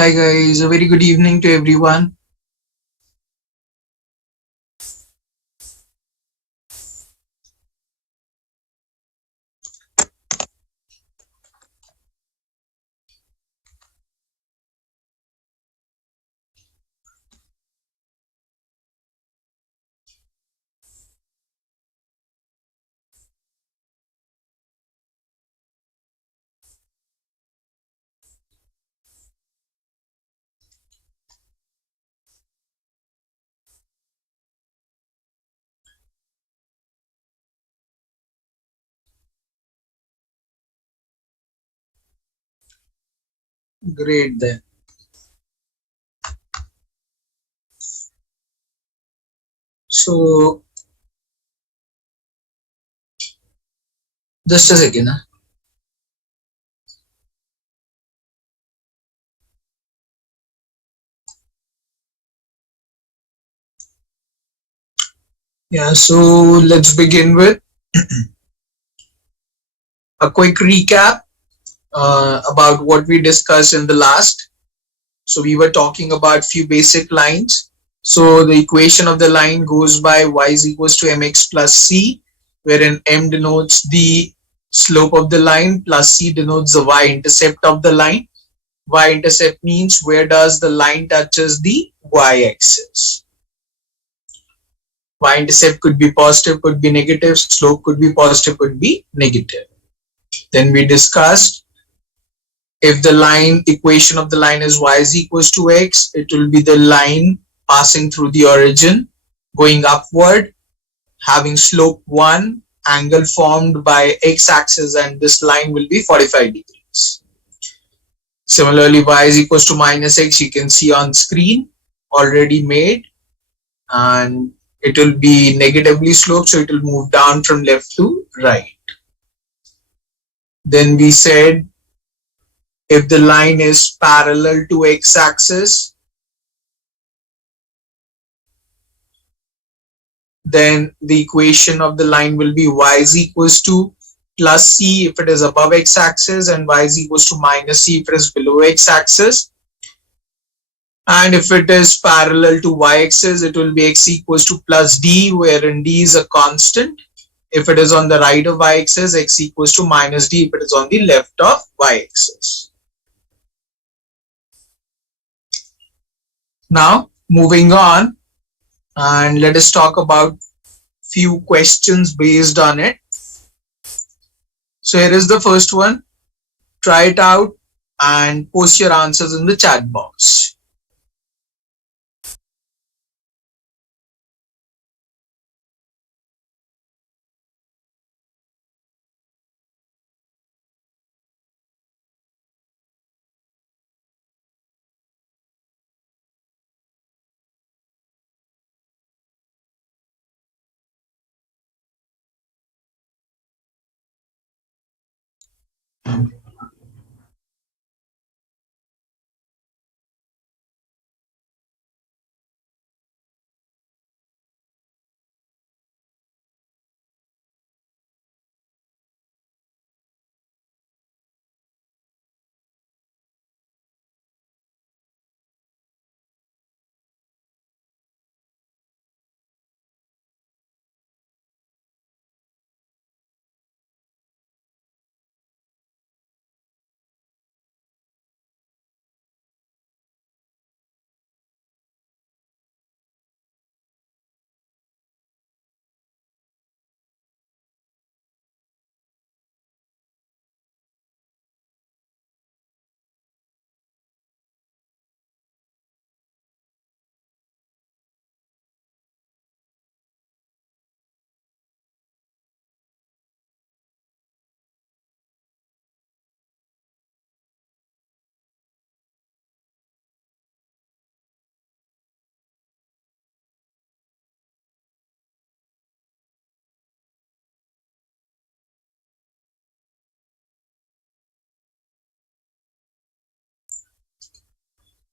Hi guys, a very good evening to everyone. Great then. So just a second. Yeah, so let's begin with a quick recap about what we discussed in the last. So we were talking about few basic lines. So the equation of the line goes by y is equals to mx plus c, wherein m denotes the slope of the line plus c denotes the y-intercept of the line. Y-intercept means where does the line touches the y-axis. Y-intercept could be positive, could be negative, slope could be positive, could be negative. Then we discussed if the line equation of the line is y is equals to x, it will be the line passing through the origin, going upward, having slope 1, angle formed by x-axis, and this line will be 45 degrees. Similarly, y is equals to minus x, you can see on screen already made, and it will be negatively sloped, so it will move down from left to right. Then we said if the line is parallel to x-axis, then the equation of the line will be y is equals to plus c if it is above x-axis, and y is equals to minus c if it is below x-axis. And if it is parallel to y-axis, it will be x equals to plus d, wherein d is a constant. If it is on the right of y-axis, x equals to minus d if it is on the left of y-axis. Now, moving on, and let us talk about few questions based on it. So here is the first one. Try it out and post your answers in the chat box.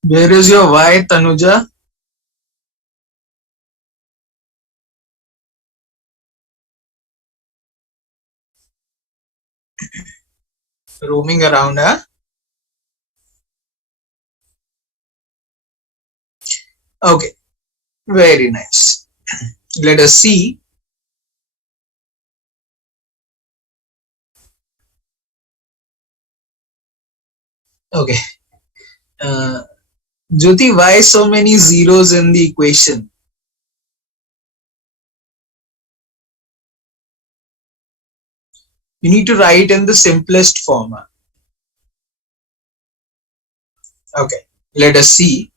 Where is your Y, Tanuja? Roaming around, huh? Okay, very nice. Let us see. Okay. Uh, Jyoti, why so many zeros in the equation? You need to write in the simplest format. Okay, let us see.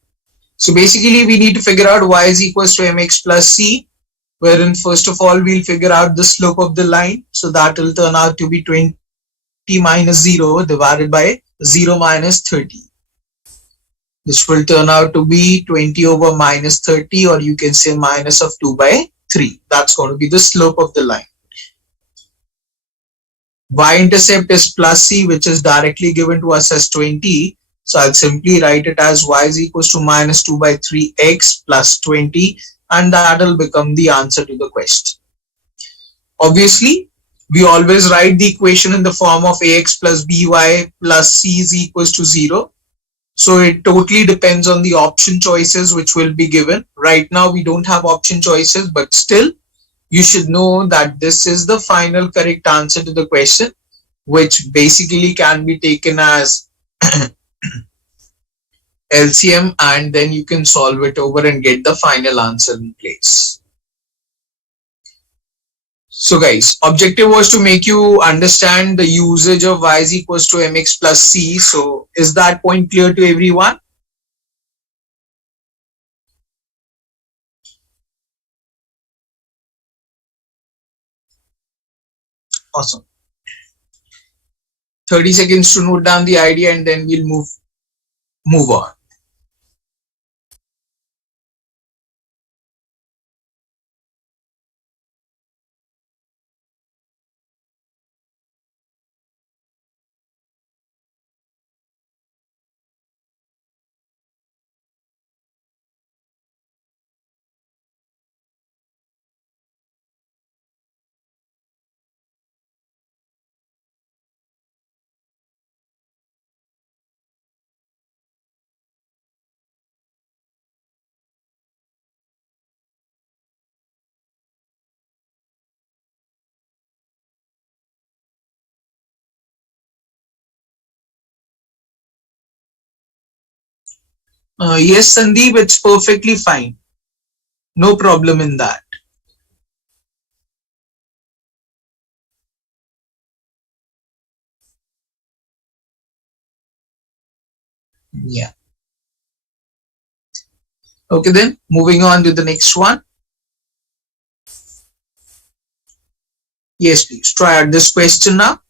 So basically we need to figure out y is equals to mx plus c, wherein first of all we'll figure out the slope of the line. So that will turn out to be 20 minus 0 divided by 0 minus 30. This will turn out to be 20 over minus 30, or you can say minus of 2 by 3. That's going to be the slope of the line. Y-intercept is plus c, which is directly given to us as 20. So I'll simply write it as y is equals to minus 2 by 3x plus 20, and that will become the answer to the question. Obviously, we always write the equation in the form of ax plus by plus c is equals to 0. So it totally depends on the option choices which will be given. Right now we don't have option choices, but still you should know that this is the final correct answer to the question, which basically can be taken as LCM, and then you can solve it over and get the final answer in place. So guys, objective was to make you understand the usage of y is equals to mx plus c. So is that point clear to everyone? Awesome. 30 seconds to note down the idea, and then we'll move on. Yes, Sandeep, it's perfectly fine. No problem in that. Yeah. Okay, then moving on to the next one. Yes, please try out this question now.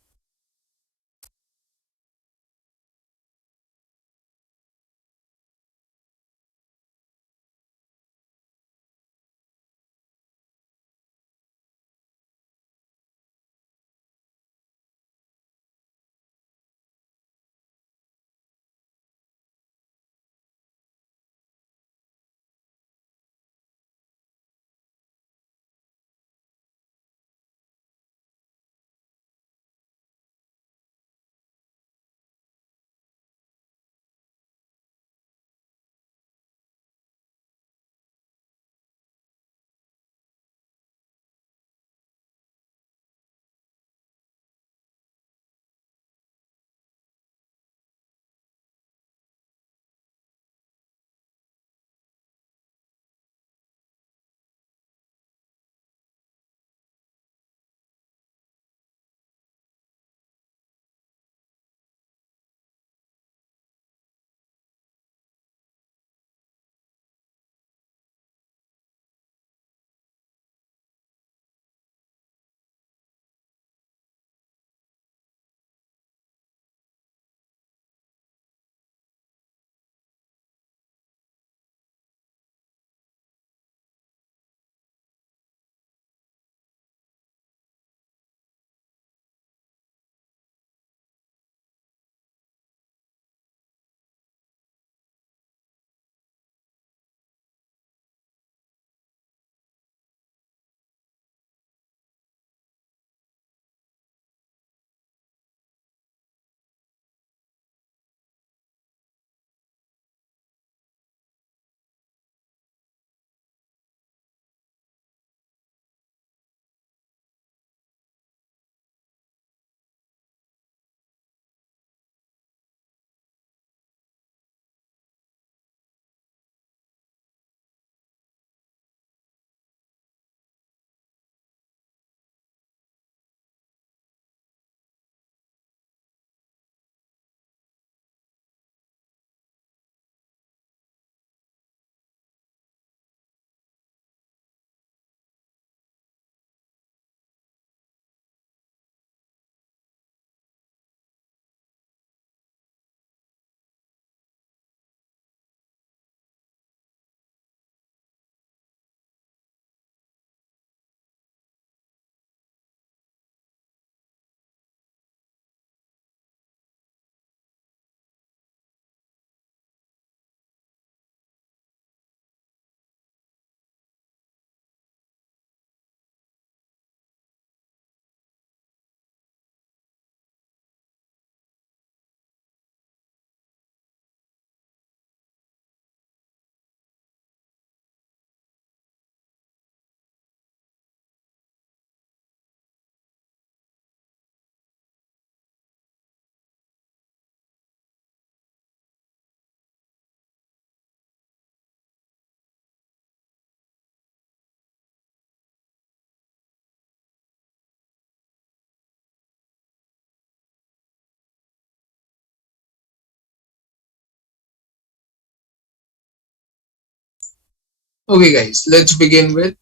Okay guys, let's begin with,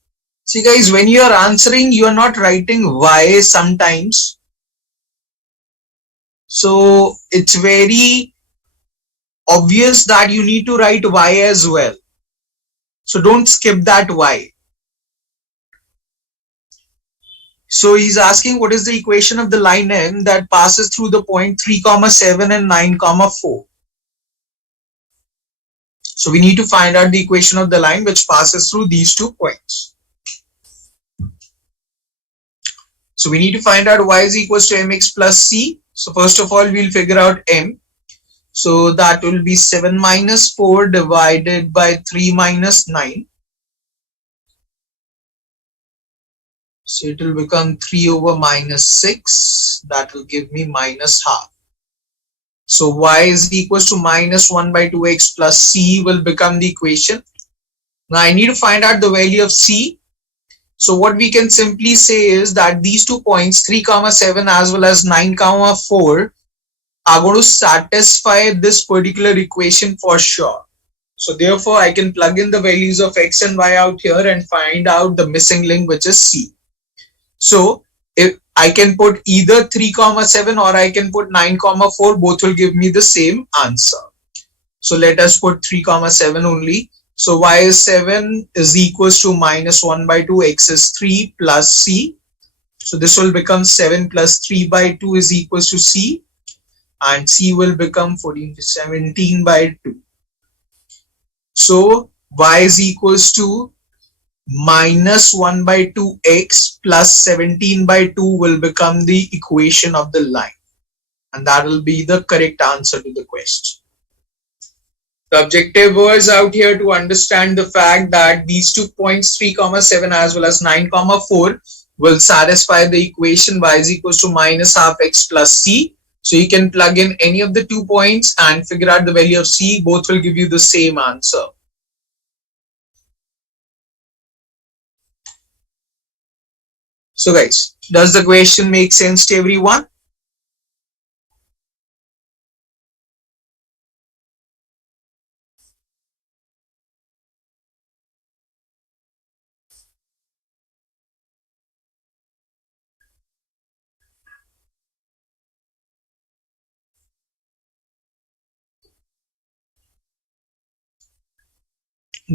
see guys, when you are answering, you are not writing y sometimes. So it's very obvious that you need to write y as well. So don't skip that y. So he's asking what is the equation of the line M that passes through the point 3, 7 and 9, 4. So we need to find out the equation of the line which passes through these 2 points. So we need to find out y is equals to mx plus c. So first of all, we'll figure out m. So that will be 7 minus 4 divided by 3 minus 9. So it will become 3 over minus 6. That will give me minus half. So y is equals to minus 1 by 2x plus c will become the equation. Now I need to find out the value of c. So what we can simply say is that these 2 points 3, 7 as well as 9, 4 are going to satisfy this particular equation for sure. So therefore I can plug in the values of x and y out here and find out the missing link, which is c. So if I can put either 3, 7 or I can put 9, 4, both will give me the same answer. So let us put 3, 7 only. So y is 7 is equals to minus 1 by 2, x is 3 plus c. So this will become 7 plus 3 by 2 is equals to c, and c will become 14 to 17 by 2. So y is equals to minus 1 by 2x plus 17 by 2 will become the equation of the line, and that will be the correct answer to the question. The objective was out here to understand the fact that these 2 points 3, 7 as well as 9, 4 will satisfy the equation y is equals to minus half x plus c. So you can plug in any of the 2 points and figure out the value of c. Both will give you the same answer. So guys, does the question make sense to everyone?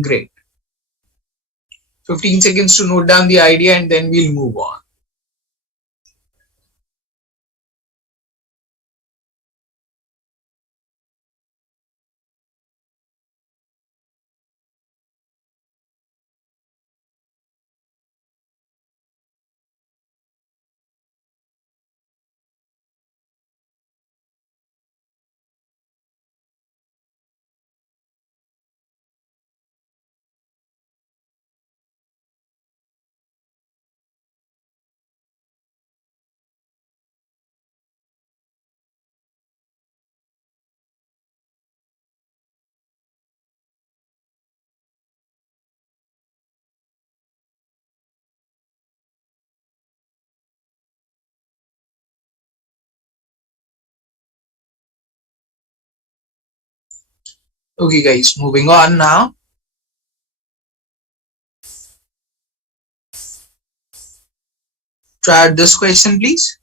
Great. 15 seconds to note down the idea and then we'll move on. Okay guys, moving on now. Try this question please.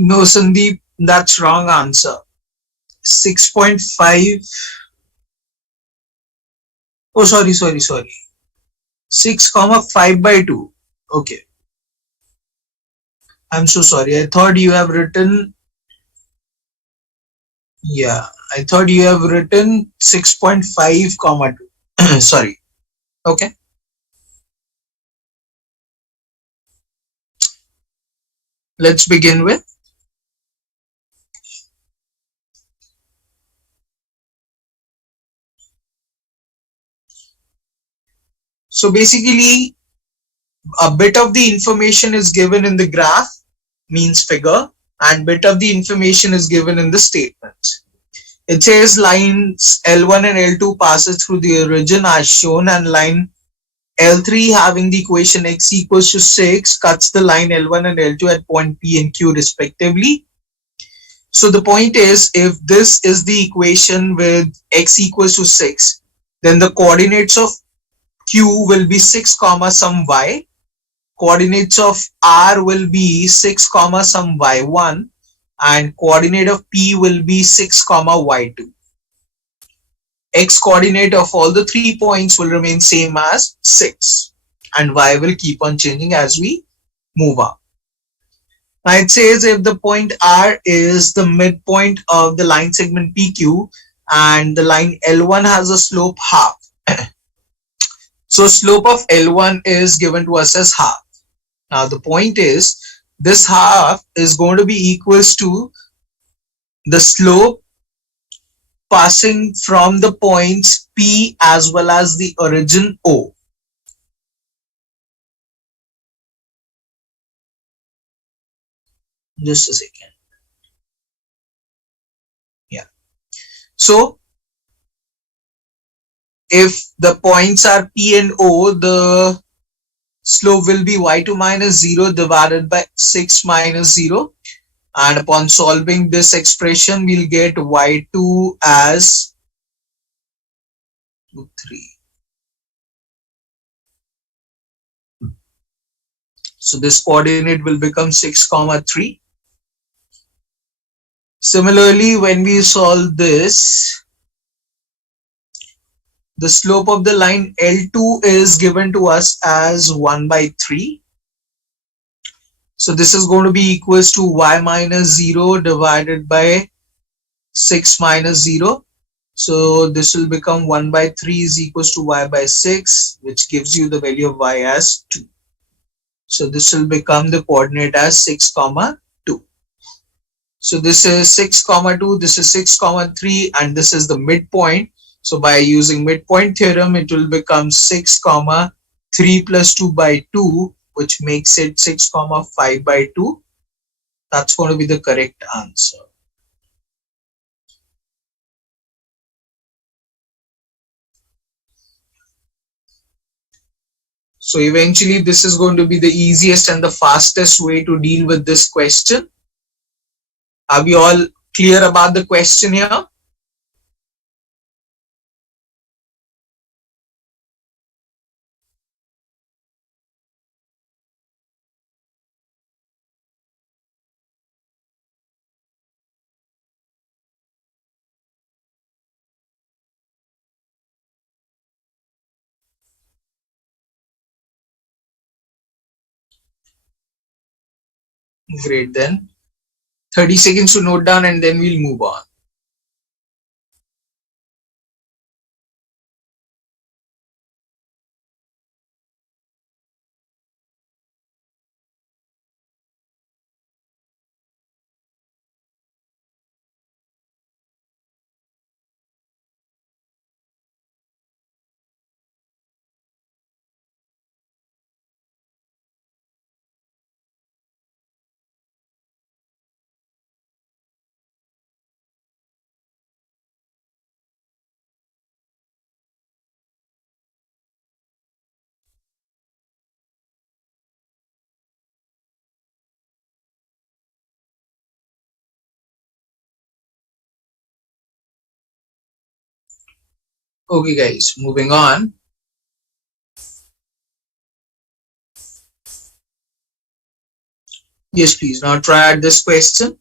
No, Sandeep, that's wrong answer. 6.5. Oh, sorry. 6 comma 5 by 2. Okay. I'm so sorry. I thought you have written, yeah, I thought you have written 6.5 comma 2. Sorry. Okay. Let's begin with. So basically, a bit of the information is given in the graph, means figure, and bit of the information is given in the statement. It says lines L1 and L2 passes through the origin as shown, and line L3 having the equation x equals to 6 cuts the line L1 and L2 at point P and Q respectively. So the point is, if this is the equation with x equals to 6, then the coordinates of Q will be 6 comma some y, coordinates of R will be 6 comma some y1, and coordinate of P will be 6 comma y2. X coordinate of all the 3 points will remain same as 6, and y will keep on changing as we move up. Now it says if the point R is the midpoint of the line segment PQ and the line L1 has a slope half. So slope of L1 is given to us as half. Now the point is, this half is going to be equals to the slope passing from the points P as well as the origin O. Just a second. Yeah. So if the points are P and O, the slope will be y2 minus 0 divided by 6 minus 0. And upon solving this expression, we'll get y2 as 3. So this coordinate will become 6 comma 3. Similarly, when we solve this, the slope of the line L2 is given to us as 1 by 3. So this is going to be equals to y minus 0 divided by 6 minus 0. So this will become 1 by 3 is equals to y by 6, which gives you the value of y as 2. So this will become the coordinate as 6 comma 2. So this is 6 comma 2, this is 6 comma 3, and this is the midpoint. So by using midpoint theorem, it will become 6 comma 3 plus 2 by 2, which makes it 6 comma 5 by 2. That's going to be the correct answer. So eventually this is going to be the easiest and the fastest way to deal with this question. Are we all clear about the question here? Great, then 30 seconds to note down and then we'll move on. Okay guys, moving on. Yes, please. Now try out this question.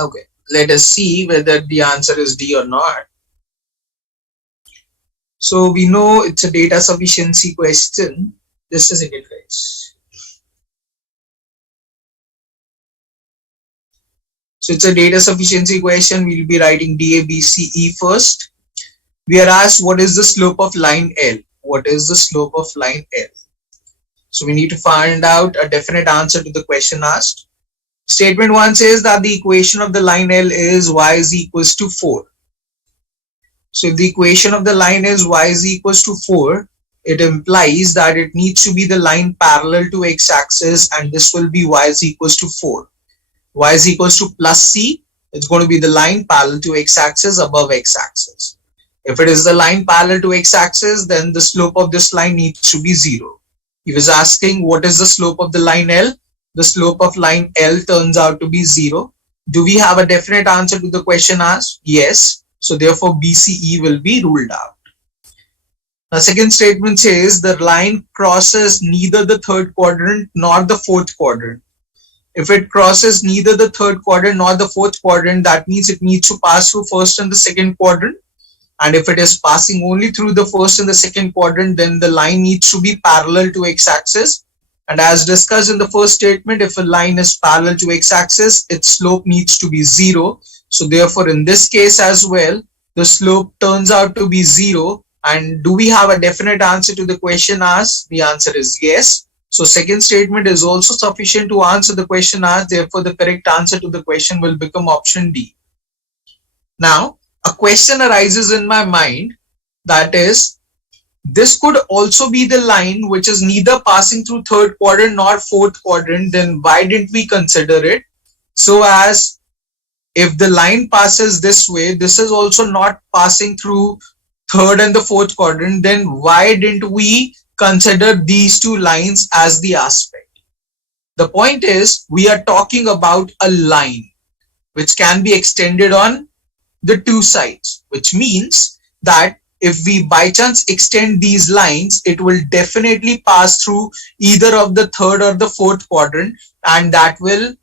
Okay, let us see whether the answer is D or not. So we know it's a data sufficiency question. Just a second, guys. So it's a data sufficiency question. We'll be writing D, A, B, C, E first. We are asked what is the slope of line L? What is the slope of line L? So we need to find out a definite answer to the question asked. Statement 1 says that the equation of the line L is y is equals to 4. So if the equation of the line is y is equals to 4, it implies that it needs to be the line parallel to x-axis, and this will be y is equals to 4. Y is equals to plus c. It's going to be the line parallel to x-axis above x-axis. If it is the line parallel to x-axis, then the slope of this line needs to be 0. He was asking what is the slope of the line L. The slope of line L turns out to be 0. Do we have a definite answer to the question asked? Yes. So therefore BCE will be ruled out. The second statement says the line crosses neither the third quadrant nor the fourth quadrant. If it crosses neither the third quadrant nor the fourth quadrant, that means it needs to pass through first and the second quadrant. And if it is passing only through the first and the second quadrant, then the line needs to be parallel to x-axis. And as discussed in the first statement, if a line is parallel to x-axis, its slope needs to be 0. So therefore, in this case as well, the slope turns out to be 0. And do we have a definite answer to the question asked? The answer is yes. So second statement is also sufficient to answer the question asked. Therefore, the correct answer to the question will become option D. Now, a question arises in my mind, that is, this could also be the line which is neither passing through third quadrant nor fourth quadrant. Then why didn't we consider it? So as if the line passes this way, this is also not passing through third and the fourth quadrant, then why didn't we consider these two lines as the aspect? The point is, we are talking about a line which can be extended on the two sides, which means that if we by chance extend these lines, it will definitely pass through either of the third or the fourth quadrant, and that will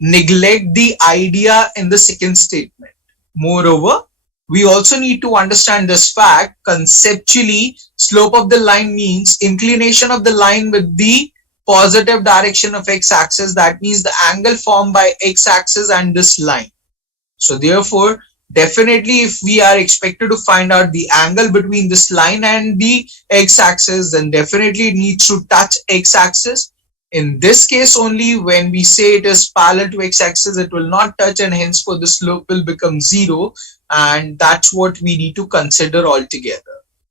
neglect the idea in the second statement. Moreover, we also need to understand this fact. Conceptually, slope of the line means inclination of the line with the positive direction of x-axis, that means the angle formed by x-axis and this line. So therefore, definitely if we are expected to find out the angle between this line and the x-axis, then definitely it needs to touch x-axis. In this case only, when we say it is parallel to x-axis, it will not touch, and henceforth the slope will become 0, and that's what we need to consider altogether.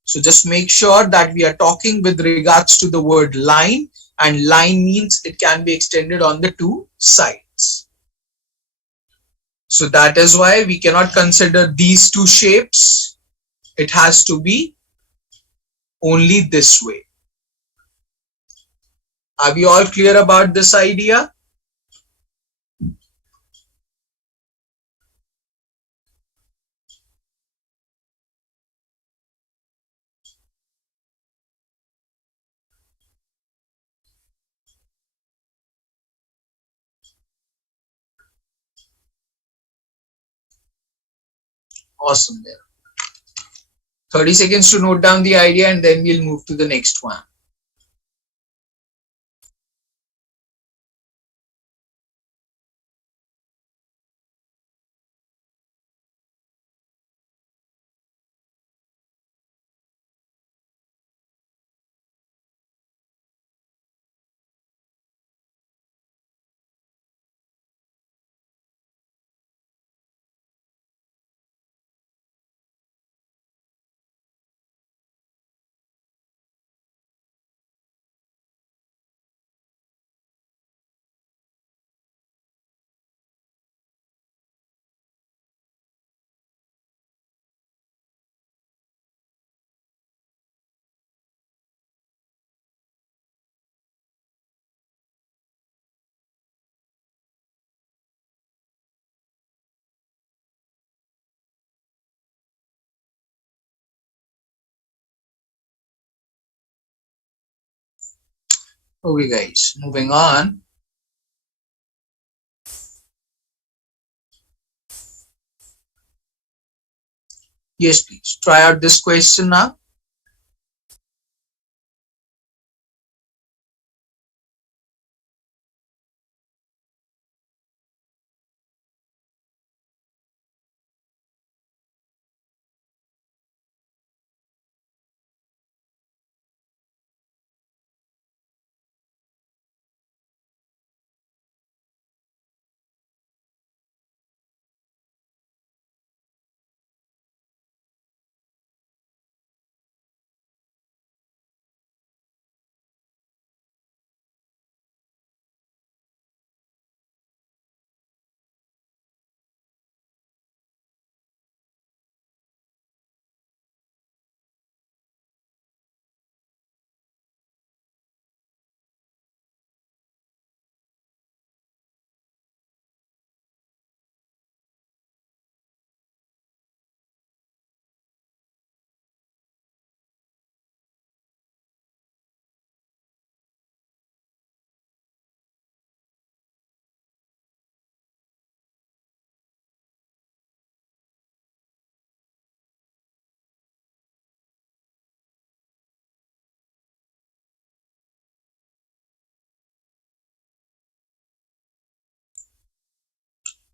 So just make sure that we are talking with regards to the word line, and line means it can be extended on the two sides. So that is why we cannot consider these two shapes. It has to be only this way. Are we all clear about this idea? Awesome there. 30 seconds to note down the idea, and then we'll move to the next one. Okay guys, moving on. Yes, please try out this question now.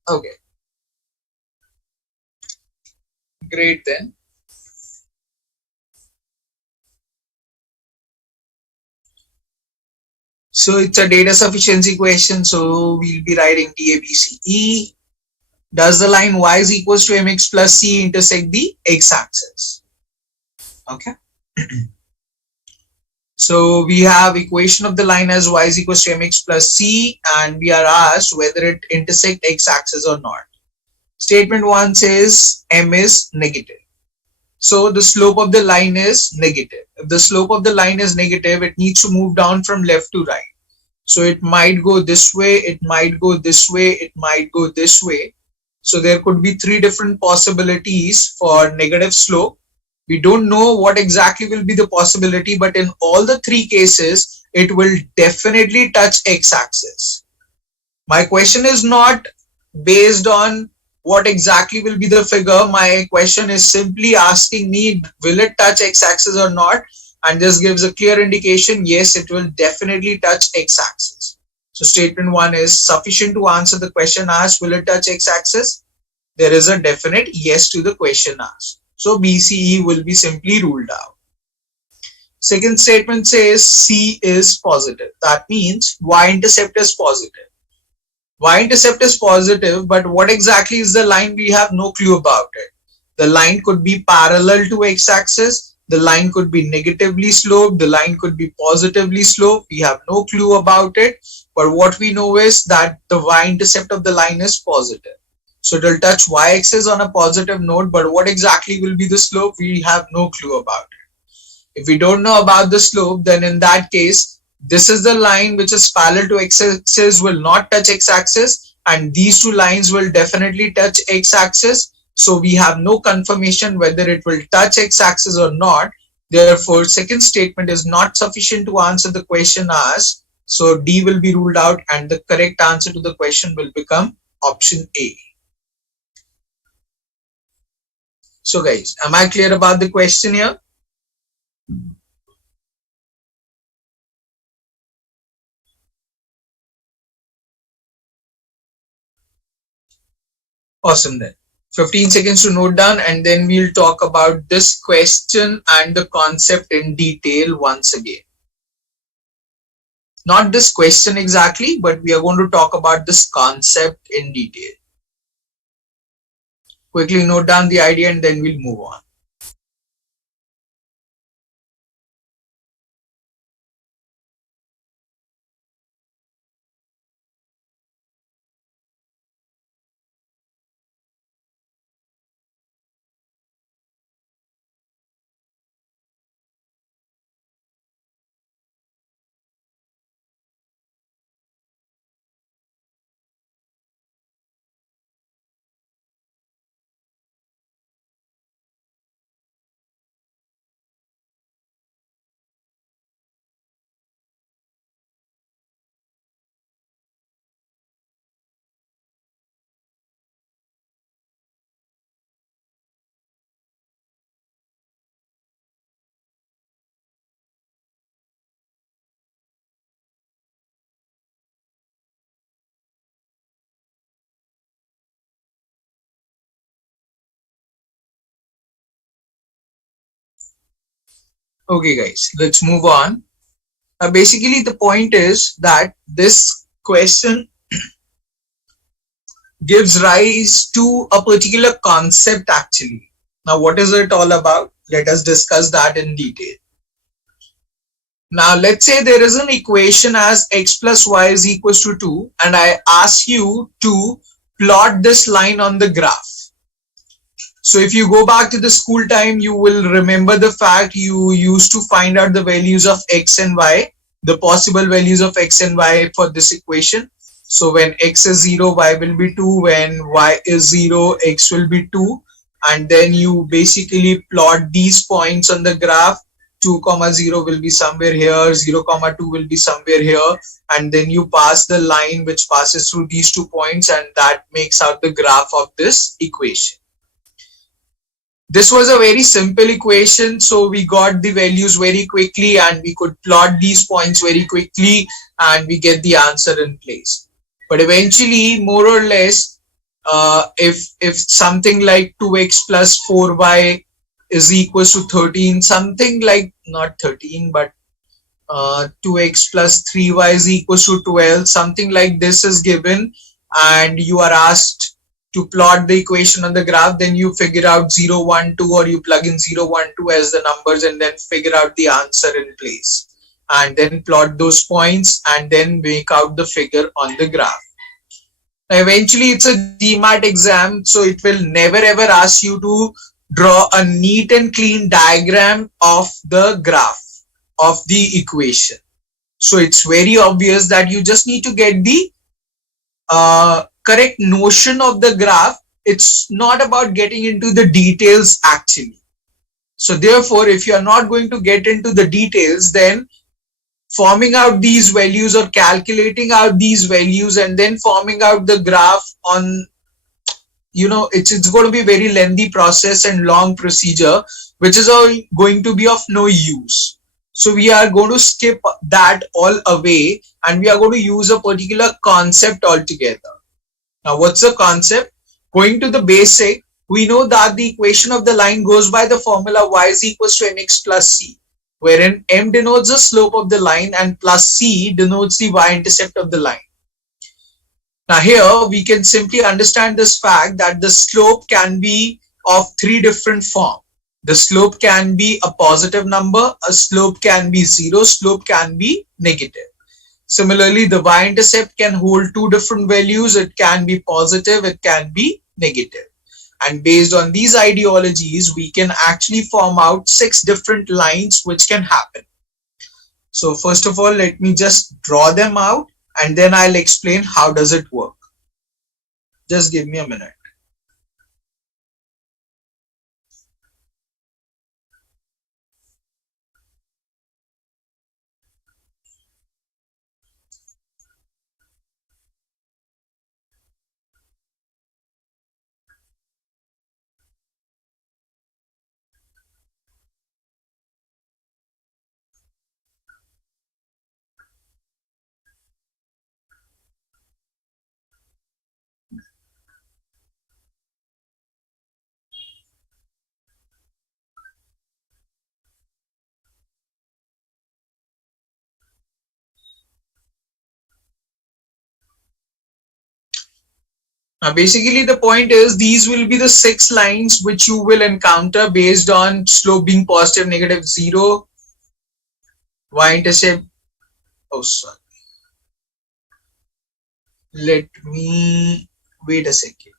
Okay, great then. So it's a data sufficiency question. So we'll be writing DABCE. Does the line y is equals to mx plus c intersect the x-axis? Okay. So we have equation of the line as y is equals to mx plus c, and we are asked whether it intersect x-axis or not. Statement 1 says m is negative. So the slope of the line is negative. If the slope of the line is negative, it needs to move down from left to right. So it might go this way, it might go this way, it might go this way. So there could be three different possibilities for negative slope. We don't know what exactly will be the possibility, but in all the three cases, it will definitely touch x-axis. My question is not based on what exactly will be the figure. My question is simply asking me, will it touch x-axis or not? and this gives a clear indication, yes, it will definitely touch x-axis. So statement 1 is sufficient to answer the question asked, will it touch x-axis? There is a definite yes to the question asked. So BCE will be simply ruled out. Second statement says C is positive. That means y-intercept is positive. Y-intercept is positive, but what exactly is the line? We have no clue about it. The line could be parallel to x-axis. The line could be negatively sloped. The line could be positively sloped. We have no clue about it. But what we know is that the y-intercept of the line is positive. So it will touch y-axis on a positive note, but what exactly will be the slope? We have no clue about it. If we don't know about the slope, then in that case, this is the line which is parallel to x-axis will not touch x-axis, and these two lines will definitely touch x-axis. So we have no confirmation whether it will touch x-axis or not. Therefore, second statement is not sufficient to answer the question asked. So D will be ruled out, and the correct answer to the question will become option A. So guys, am I clear about the question here? Awesome then. 15 seconds to note down, and then we'll talk about this question and the concept in detail once again. Not this question exactly, but we are going to talk about this concept in detail. Quickly note down the idea and then we'll move on. Okay guys, let's move on. Basically the point is that this question gives rise to a particular concept actually. Now what is it all about? Let us discuss that in detail. Now let's say there is an equation as x plus y is equals to 2, and I ask you to plot this line on the graph. So if you go back to the school time, you will remember the fact you used to find out the values of x and y, the possible values of x and y for this equation. So when x is 0, y will be 2. When y is 0, x will be 2. And then you basically plot these points on the graph. 2, 0 will be somewhere here, 0, 2 will be somewhere here. And then you pass the line which passes through these 2 points, and that makes out the graph of this equation. This was a very simple equation, so we got the values very quickly and we could plot these points very quickly and we get the answer in place. But eventually, more or less, if something like 2x plus 4y is equals to 13, something like not 13 but 2x plus 3y is equals to 12, something like this is given, and you are asked to plot the equation on the graph, then you figure out 0, 1, 2, or you plug in 0, 1, 2 as the numbers and then figure out the answer in place. And then plot those points and then make out the figure on the graph. Now eventually it's a GMAT exam, so it will never ever ask you to draw a neat and clean diagram of the graph of the equation. So it's very obvious that you just need to get the correct notion of the graph. It's not about getting into the details actually. So therefore, if you are not going to get into the details, then forming out these values or calculating out these values and then forming out the graph on, it's going to be a very lengthy process and long procedure, which is all going to be of no use. So we are going to skip that all away and we are going to use a particular concept altogether. Now what's the concept? Going to the basic, we know that the equation of the line goes by the formula y is equals to mx plus c, wherein m denotes the slope of the line and plus c denotes the y-intercept of the line. Now here we can simply understand this fact that the slope can be of three different forms. The slope can be a positive number, a slope can be zero, slope can be negative. Similarly, the y-intercept can hold two different values. It can be positive, it can be negative. And based on these ideologies, we can actually form out six different lines which can happen. So first of all, let me just draw them out and then I'll explain how does it work. Just give me a minute. Now basically the point is these will be the six lines which you will encounter based on slope being positive, negative, zero, y-intercept. Oh, sorry. Let me wait a second.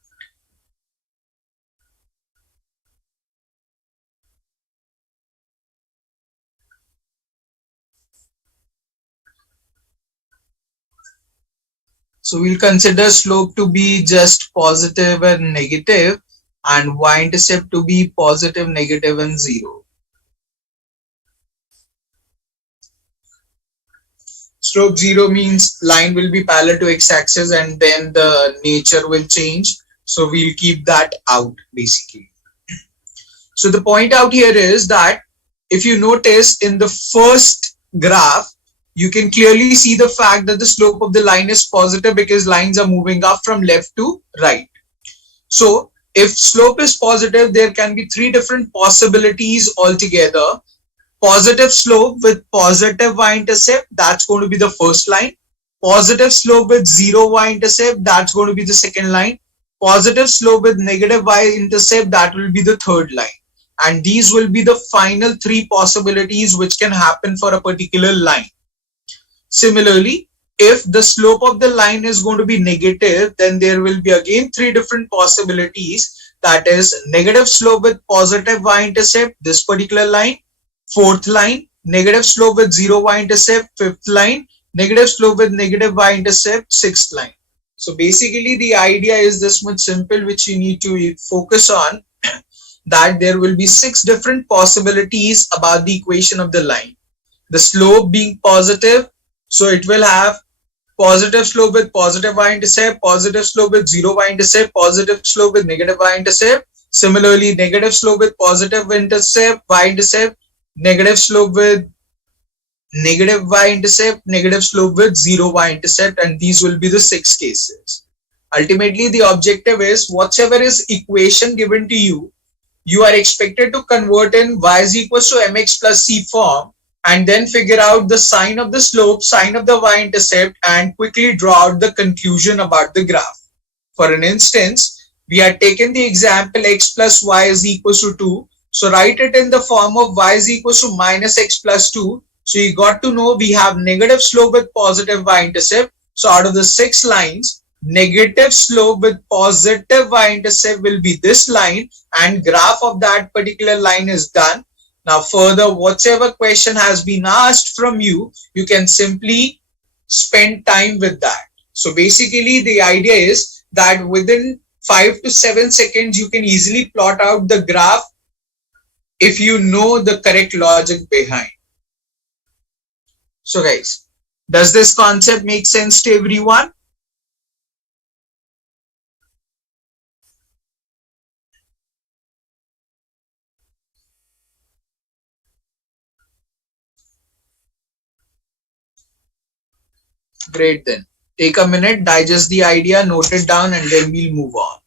So we'll consider slope to be just positive and negative and y-intercept to be positive, negative and zero. Slope zero means line will be parallel to x-axis and then the nature will change. So we'll keep that out basically. So the point out here is that if you notice in the first graph, you can clearly see the fact that the slope of the line is positive because lines are moving up from left to right. So if slope is positive, there can be three different possibilities altogether. Positive slope with positive y-intercept, that's going to be the first line. Positive slope with zero y-intercept, that's going to be the second line. Positive slope with negative y-intercept, that will be the third line. And these will be the final three possibilities which can happen for a particular line. Similarly, if the slope of the line is going to be negative, then there will be again three different possibilities. That is negative slope with positive y-intercept, this particular line. Fourth line, negative slope with zero y-intercept. Fifth line, negative slope with negative y-intercept. Sixth line. So basically the idea is this much simple, which you need to focus on, that there will be six different possibilities about the equation of the line. The slope being positive, so it will have positive slope with positive y-intercept, positive slope with zero y-intercept, positive slope with negative y-intercept. Similarly, negative slope with positive y-intercept, negative slope with negative y-intercept, negative slope with zero y-intercept, and these will be the six cases. Ultimately, the objective is whatever is equation given to you, you are expected to convert in y is equals to mx plus c form and then figure out the sign of the slope, sign of the y-intercept, and quickly draw out the conclusion about the graph. For an instance, we had taken the example x plus y is equals to 2. So write it in the form of y is equals to minus x plus 2. So you got to know we have negative slope with positive y-intercept. So out of the six lines, negative slope with positive y-intercept will be this line and graph of that particular line is done. Now further, whatever question has been asked from you, you can simply spend time with that. So basically the idea is that within 5 to 7 seconds, you can easily plot out the graph if you know the correct logic behind. So guys, does this concept make sense to everyone? Great then. Take a minute, digest the idea, note it down, and then we'll move on.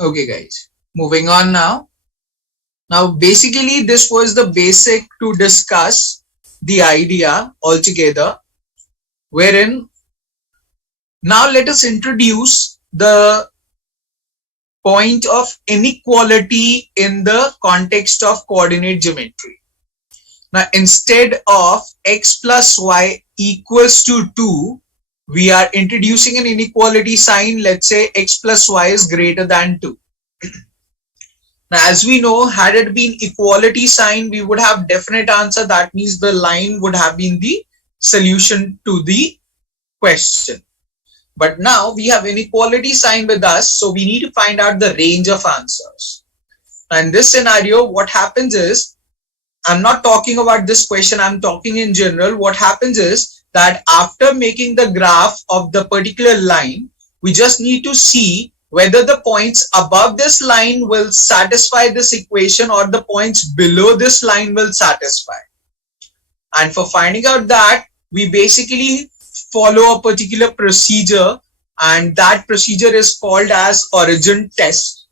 Okay, guys. Moving on now. Now, basically, this was the basic to discuss the idea altogether, wherein now let us introduce the point of inequality in the context of coordinate geometry. Now, instead of x plus y equals to 2, we are introducing an inequality sign. Let's say x plus y is greater than 2. Now, as we know, had it been equality sign, we would have definite answer. That means the line would have been the solution to the question. But now we have inequality sign with us, so we need to find out the range of answers. Now, in this scenario, what happens is, I'm not talking about this question, I'm talking in general. What happens is that after making the graph of the particular line, we just need to see whether the points above this line will satisfy this equation or the points below this line will satisfy. And for finding out that, we basically follow a particular procedure, and that procedure is called as origin test.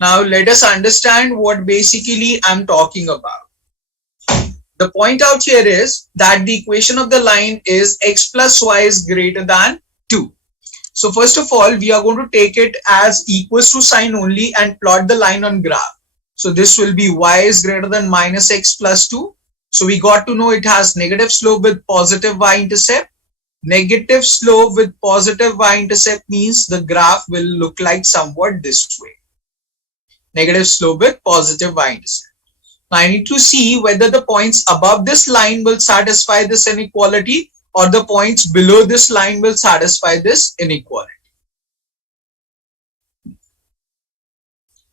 Now let us understand what basically I'm talking about. The point out here is that the equation of the line is x plus y is greater than 2. So first of all, we are going to take it as equals to sign only and plot the line on graph. So this will be y is greater than minus x plus 2. So we got to know it has negative slope with positive y-intercept. Negative slope with positive y-intercept means the graph will look like somewhat this way. Negative slope with positive y-intercept. Now I need to see whether the points above this line will satisfy this inequality or the points below this line will satisfy this inequality.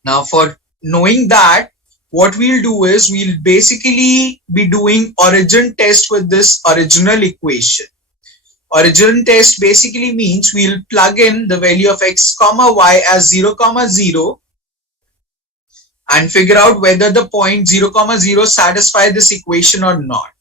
Now for knowing that, what we'll do is we'll basically be doing origin test with this original equation. Origin test basically means we'll plug in the value of x comma y as 0 comma 0 and figure out whether the point 0 comma 0 satisfy this equation or not.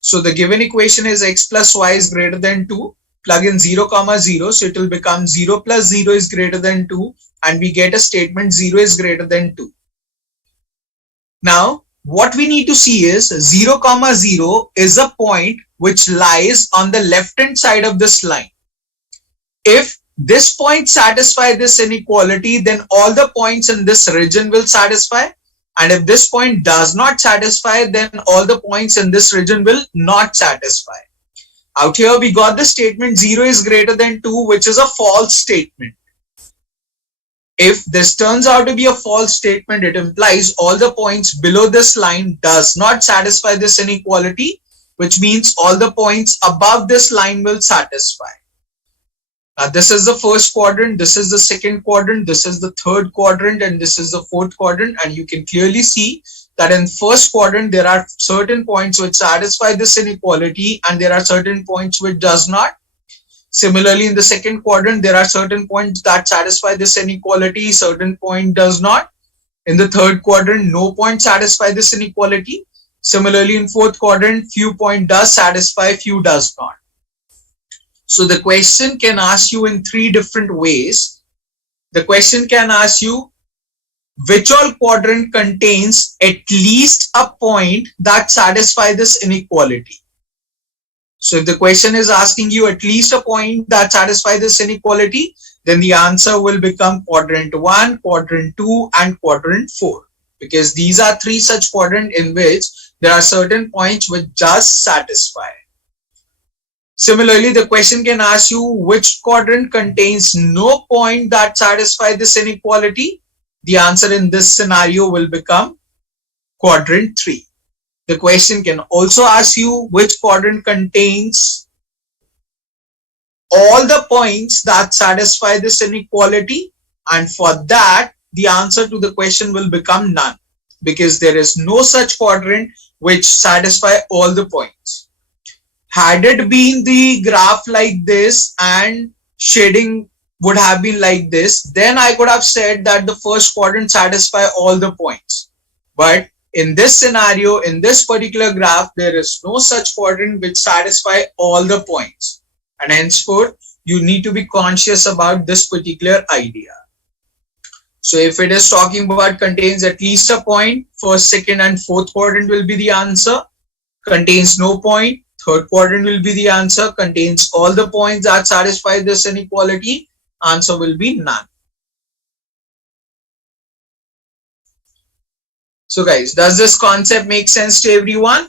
So the given equation is x plus y is greater than 2. Plug in 0 comma 0, so it will become 0 plus 0 is greater than 2, and we get a statement 0 is greater than 2. Now what we need to see is 0 comma 0 is a point which lies on the left hand side of this line. If this point satisfies this inequality, then all the points in this region will satisfy. And if this point does not satisfy, then all the points in this region will not satisfy. Out here, we got the statement 0 is greater than 2, which is a false statement. If this turns out to be a false statement, it implies all the points below this line does not satisfy this inequality, which means all the points above this line will satisfy. Now, this is the first quadrant, this is the second quadrant, this is the third quadrant, and this is the fourth quadrant. And you can clearly see that in first quadrant, there are certain points which satisfy this inequality and there are certain points which does not. Similarly, in the second quadrant, there are certain points that satisfy this inequality, certain point does not. In the third quadrant, no point satisfy this inequality. Similarly, in fourth quadrant, few point does satisfy, few does not. So the question can ask you in three different ways. The question can ask you which all quadrant contains at least a point that satisfies this inequality. So if the question is asking you at least a point that satisfies this inequality, then the answer will become quadrant 1, quadrant 2, and quadrant 4. Because these are three such quadrants in which there are certain points which just satisfy. Similarly, the question can ask you which quadrant contains no point that satisfies this inequality. The answer in this scenario will become quadrant 3. The question can also ask you which quadrant contains all the points that satisfy this inequality, and for that the answer to the question will become none, because there is no such quadrant which satisfy all the points. Had it been the graph like this and shading would have been like this, then I could have said that the first quadrant satisfy all the points. But in this scenario, in this particular graph, there is no such quadrant which satisfy all the points. And henceforth, you need to be conscious about this particular idea. So if it is talking about contains at least a point, first, second, and fourth quadrant will be the answer. Contains no point, third quadrant will be the answer. Contains all the points that satisfy this inequality, answer will be none. So guys, does this concept make sense to everyone?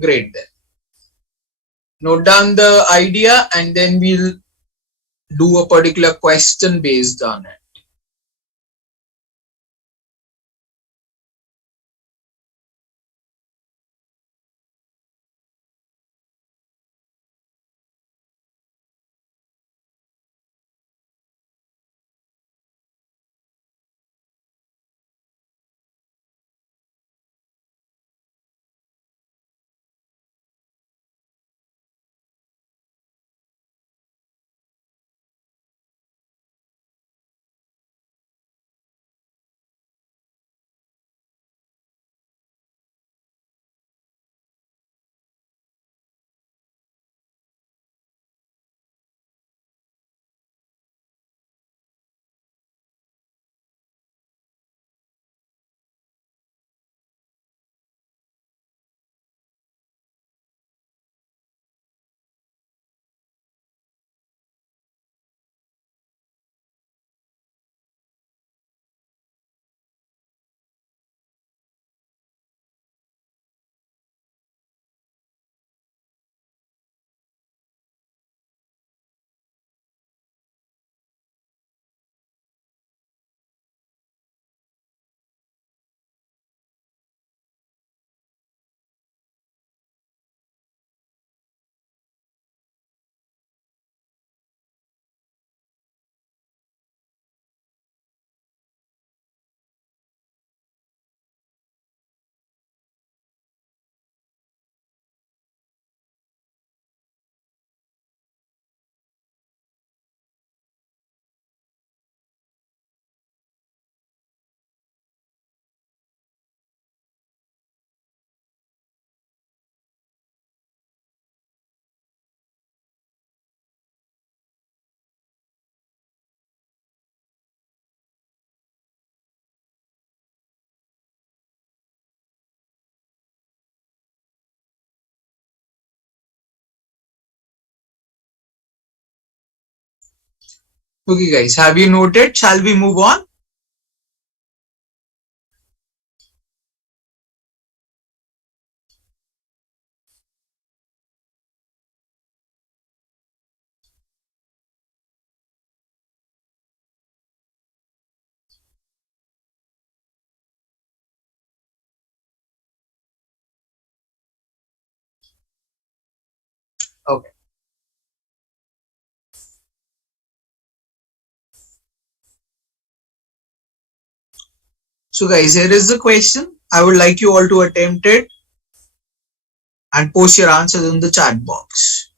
Great then. Note down the idea and then we'll do a particular question based on it. Okay guys, have you noted? Shall we move on? Okay. So guys, here is the question. I would like you all to attempt it and post your answers in the chat box.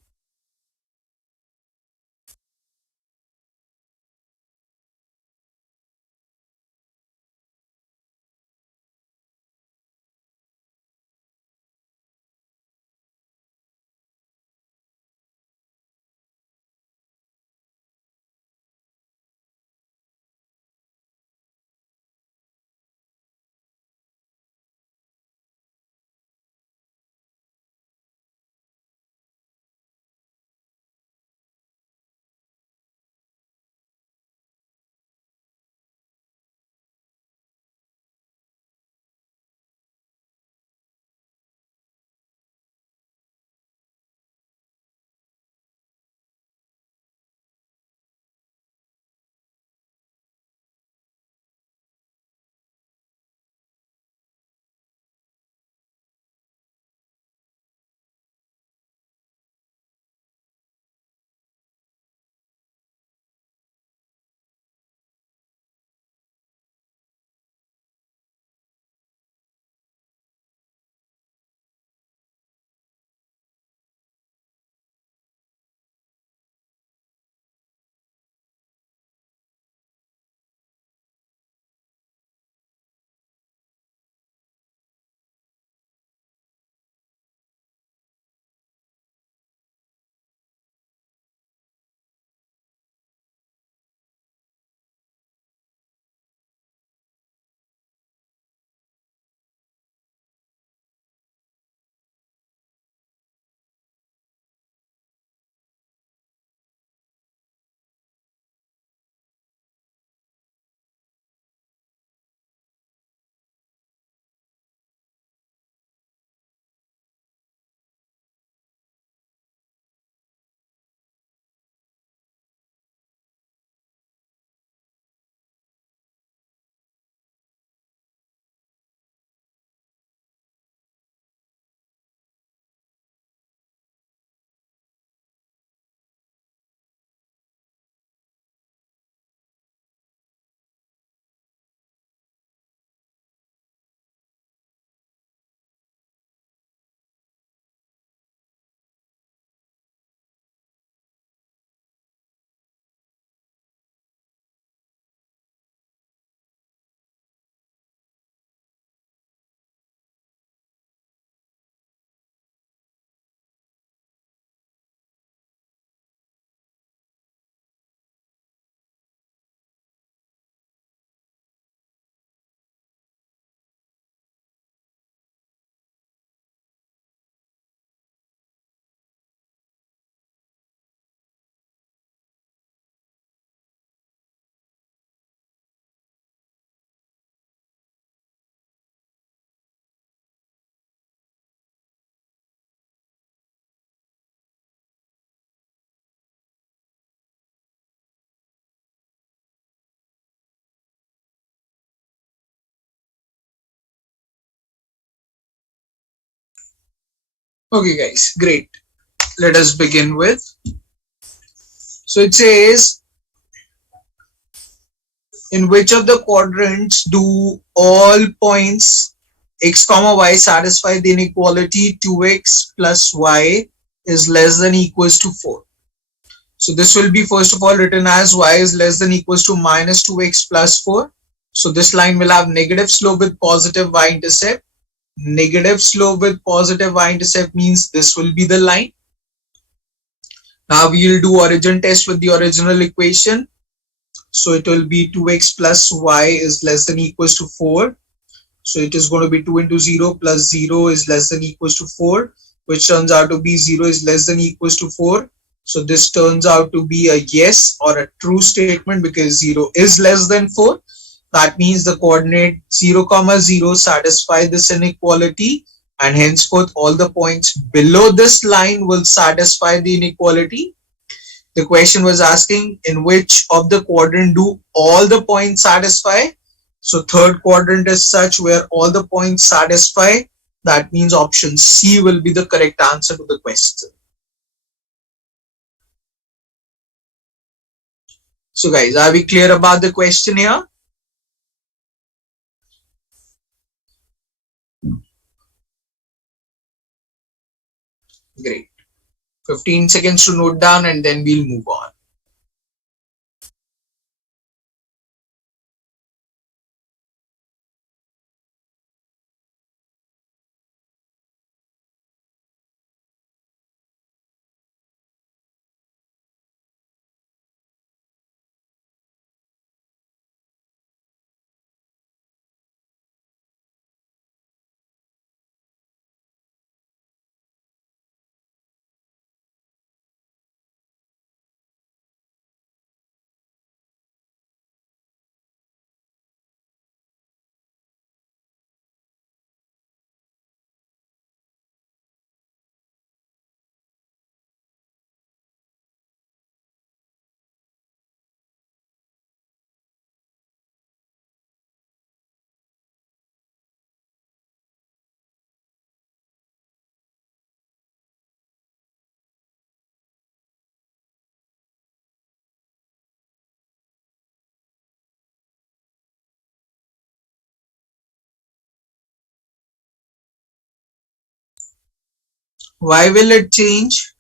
Okay guys, great. Let us begin with. So it says, in which of the quadrants do all points x comma y satisfy the inequality 2x plus y is less than equals to 4? So this will be first of all written as y is less than equals to minus 2x plus 4. So this line will have negative slope with positive y-intercept. Negative slope with positive y-intercept means this will be the line. Now we will do origin test with the original equation. So it will be 2x plus y is less than equals to 4. So it is going to be 2 into 0 plus 0 is less than equals to 4, which turns out to be 0 is less than equals to 4. So this turns out to be a yes or a true statement because 0 is less than 4. That means the coordinate 0, 0 satisfy this inequality, and henceforth all the points below this line will satisfy the inequality. The question was asking in which of the quadrant do all the points satisfy. So third quadrant is such where all the points satisfy. That means option C will be the correct answer to the question. So guys, are we clear about the question here? Great. 15 seconds to note down and then we'll move on. Why will it change?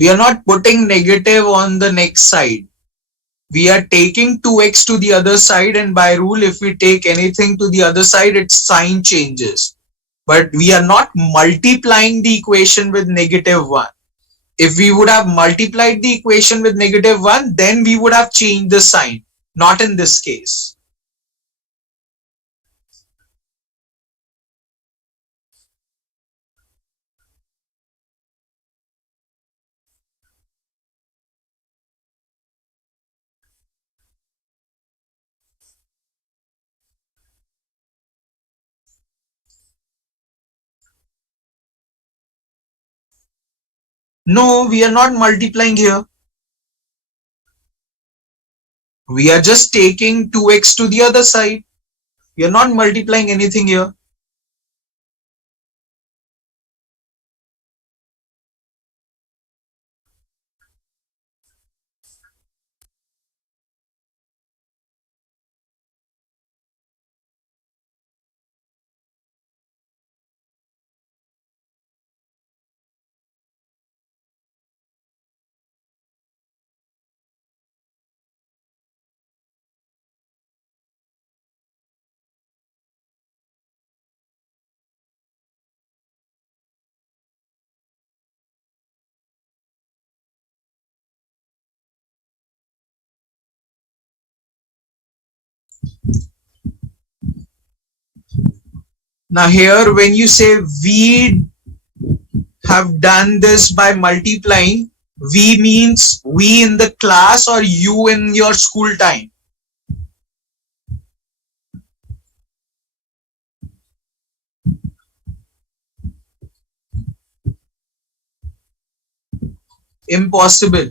We are not putting negative on the next side. We are taking 2x to the other side, and by rule if we take anything to the other side its sign changes. But we are not multiplying the equation with negative 1. If we would have multiplied the equation with negative 1, then we would have changed the sign. Not in this case. No, we are not multiplying here. We are just taking 2x to the other side. We are not multiplying anything here. Now here when you say we have done this by multiplying, we means we in the class or you in your school time? Impossible.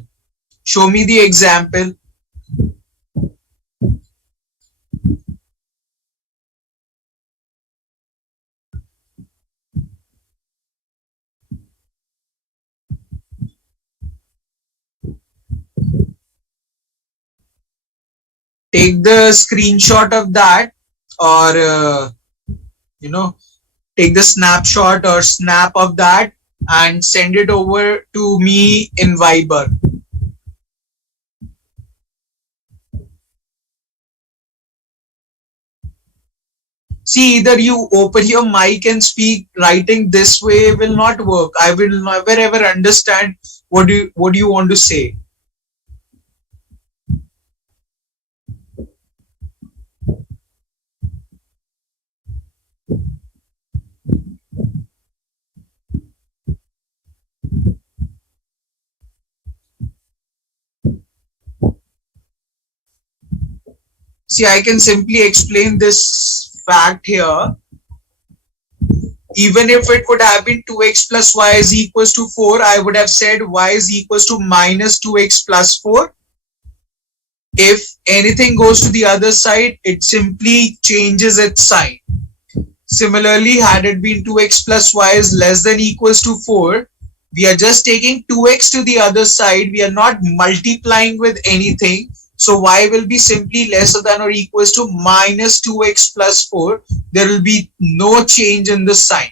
Show me the example. Take the screenshot of that, or take the snapshot or snap of that and send it over to me in Viber. See, either you open your mic and speak. Writing this way will not work. I will never ever understand what do you want to say. See, I can simply explain this fact here. Even if it would have been 2x plus y is equals to 4, I would have said y is equals to minus 2x plus 4. If anything goes to the other side, it simply changes its sign. Similarly, had it been 2x plus y is less than equals to 4, we are just taking 2x to the other side. We are not multiplying with anything. So y will be simply lesser than or equals to minus 2x plus 4. There will be no change in the sign.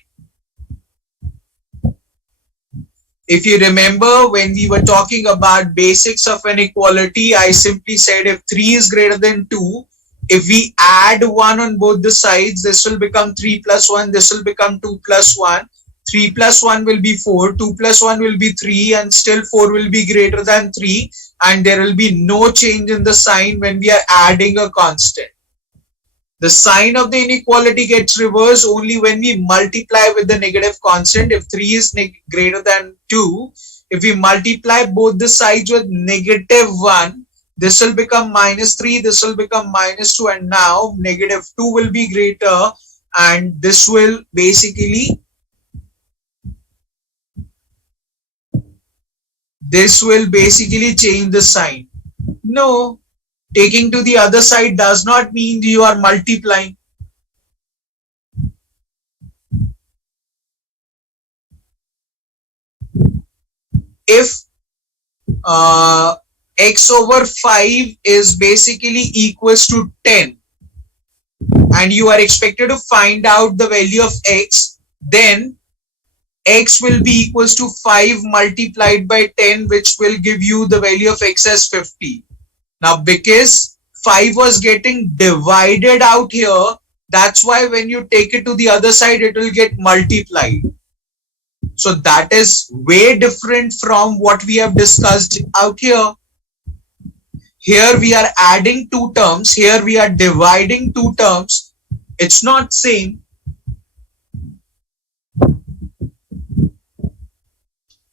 If you remember, when we were talking about basics of an equality, I simply said if 3 is greater than 2, if we add 1 on both the sides, this will become 3 plus 1, this will become 2 plus 1. 3 plus 1 will be 4, 2 plus 1 will be 3, and still 4 will be greater than 3, and there will be no change in the sign when we are adding a constant. The sign of the inequality gets reversed only when we multiply with the negative constant. If 3 is greater than 2, if we multiply both the sides with negative 1, this will become minus 3, this will become minus 2, and now negative 2 will be greater, and this will basically change the sign. No, taking to the other side does not mean you are multiplying. If x over 5 is basically equals to 10 and you are expected to find out the value of x, then x will be equals to 5 multiplied by 10, which will give you the value of x as 50. Now, because 5 was getting divided out here, that's why when you take it to the other side, it will get multiplied. So that is way different from what we have discussed out here. Here we are adding two terms. Here we are dividing two terms. It's not same.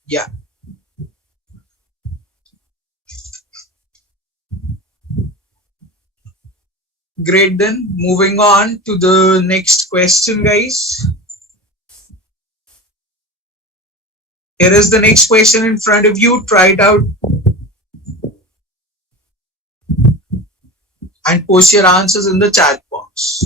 Yeah. Great then. Moving on to the next question, guys. Here is the next question in front of you. Try it out and post your answers in the chat box.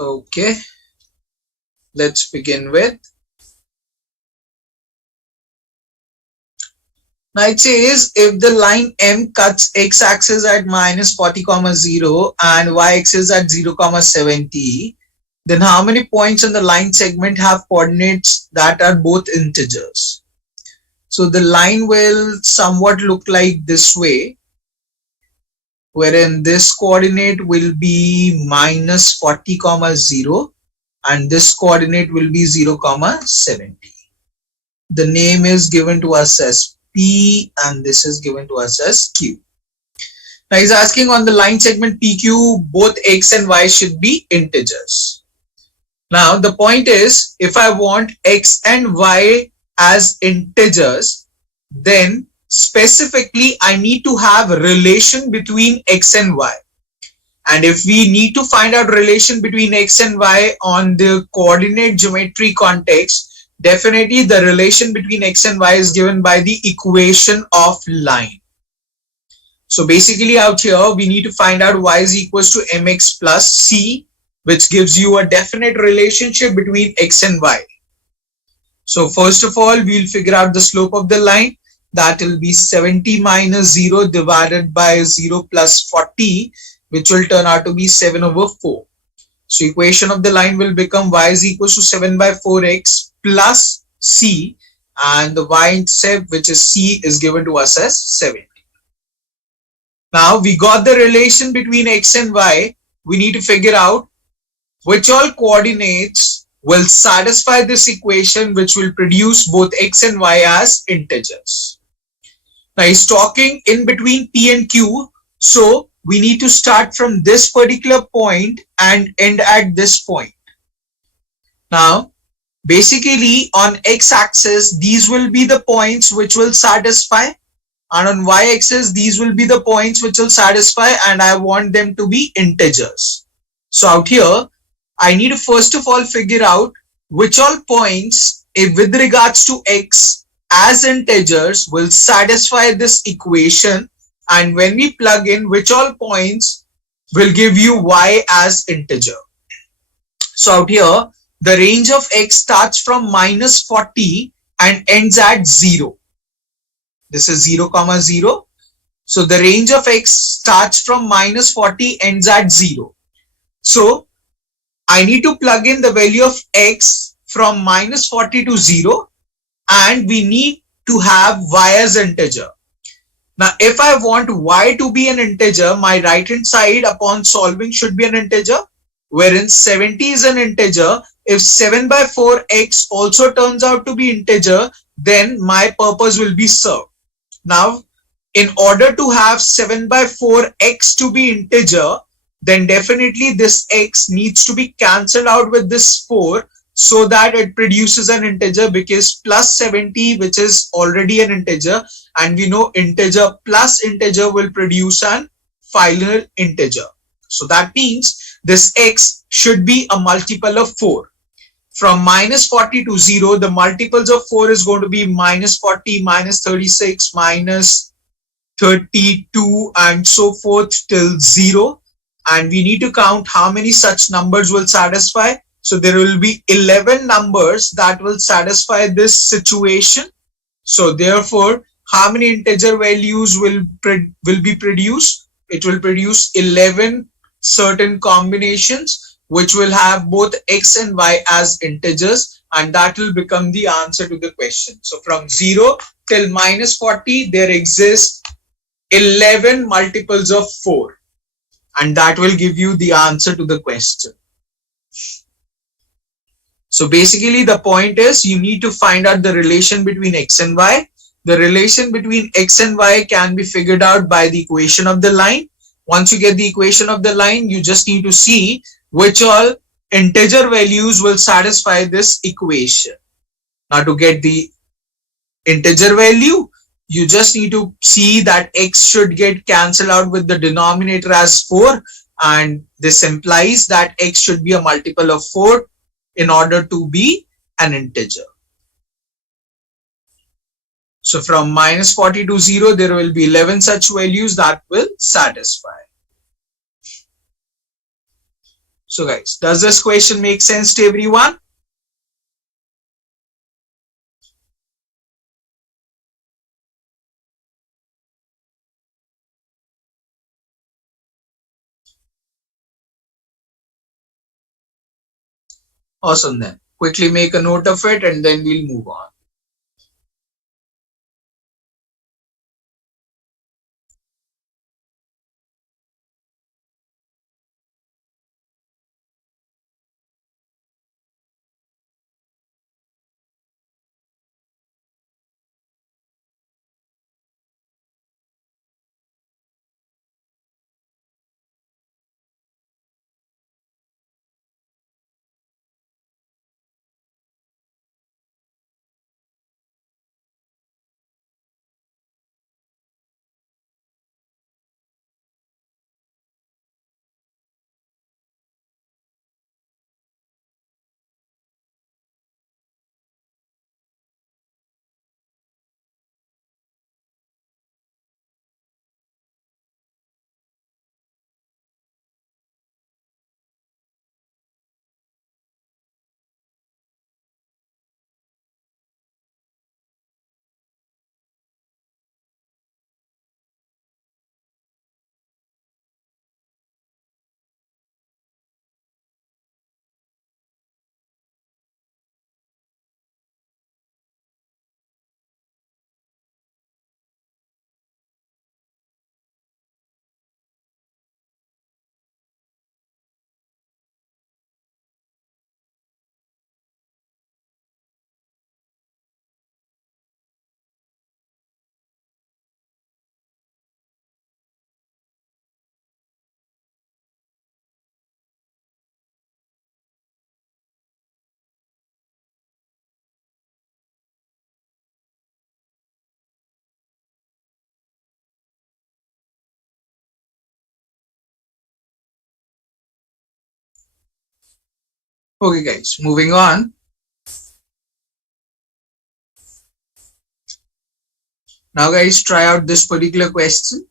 Okay, let's begin with. Now it says if the line M cuts x-axis at minus 40, 0 and y-axis at 0, 70, then how many points on the line segment have coordinates that are both integers? So the line will somewhat look like this way, wherein this coordinate will be minus 40, 0 and this coordinate will be 0, 70. The name is given to us as P and this is given to us as Q. Now he's asking on the line segment PQ, both X and Y should be integers. Now the point is, if I want X and Y as integers, then specifically I need to have a relation between X and Y. And if we need to find out relation between X and Y on the coordinate geometry context, definitely the relation between X and Y is given by the equation of line. So basically out here, we need to find out y is equals to mx plus c, which gives you a definite relationship between X and Y. So first of all, we'll figure out the slope of the line. That will be 70 minus 0 divided by 0 plus 40, which will turn out to be 7 over 4. So equation of the line will become y is equals to 7 by 4x plus c, and the y-intercept, which is c, is given to us as 70. Now we got the relation between x and y. We need to figure out which all coordinates will satisfy this equation, which will produce both x and y as integers. Now he's talking in between P and Q, so we need to start from this particular point and end at this point. Now basically on x-axis, these will be the points which will satisfy, and on y-axis, these will be the points which will satisfy, and I want them to be integers. So out here, I need to first of all figure out which all points, if with regards to x as integers, will satisfy this equation, and when we plug in which all points will give you y as integer. So out here, the range of x starts from minus 40 and ends at 0. This is 0, 0. So the range of x starts from minus 40, ends at 0. So I need to plug in the value of x from minus 40 to 0, and we need to have y as integer. Now if I want y to be an integer, my right hand side upon solving should be an integer, wherein 70 is an integer. If 7 by 4x also turns out to be integer, then my purpose will be served. Now, in order to have 7 by 4x to be integer, then definitely this x needs to be cancelled out with this 4 so that it produces an integer, because plus 70, which is already an integer, and we know integer plus integer will produce an final integer. So that means this x should be a multiple of 4. From minus 40 to 0, the multiples of 4 is going to be minus 40, minus 36, minus 32, and so forth till 0. And we need to count how many such numbers will satisfy. So there will be 11 numbers that will satisfy this situation. So therefore, how many integer values will be produced? It will produce 11 certain combinations which will have both x and y as integers, and that will become the answer to the question. So from 0 till minus 40, there exists 11 multiples of 4, and that will give you the answer to the question. So basically the point is, you need to find out the relation between x and y. The relation between x and y can be figured out by the equation of the line. Once you get the equation of the line, you just need to see which all integer values will satisfy this equation. Now to get the integer value, you just need to see that x should get cancelled out with the denominator as 4, and this implies that x should be a multiple of 4 in order to be an integer. So from minus 40 to 0, there will be 11 such values that will satisfy. So guys, does this question make sense to everyone? Awesome then. Quickly make a note of it and then we'll move on. Okay guys, moving on. Now guys, try out this particular question.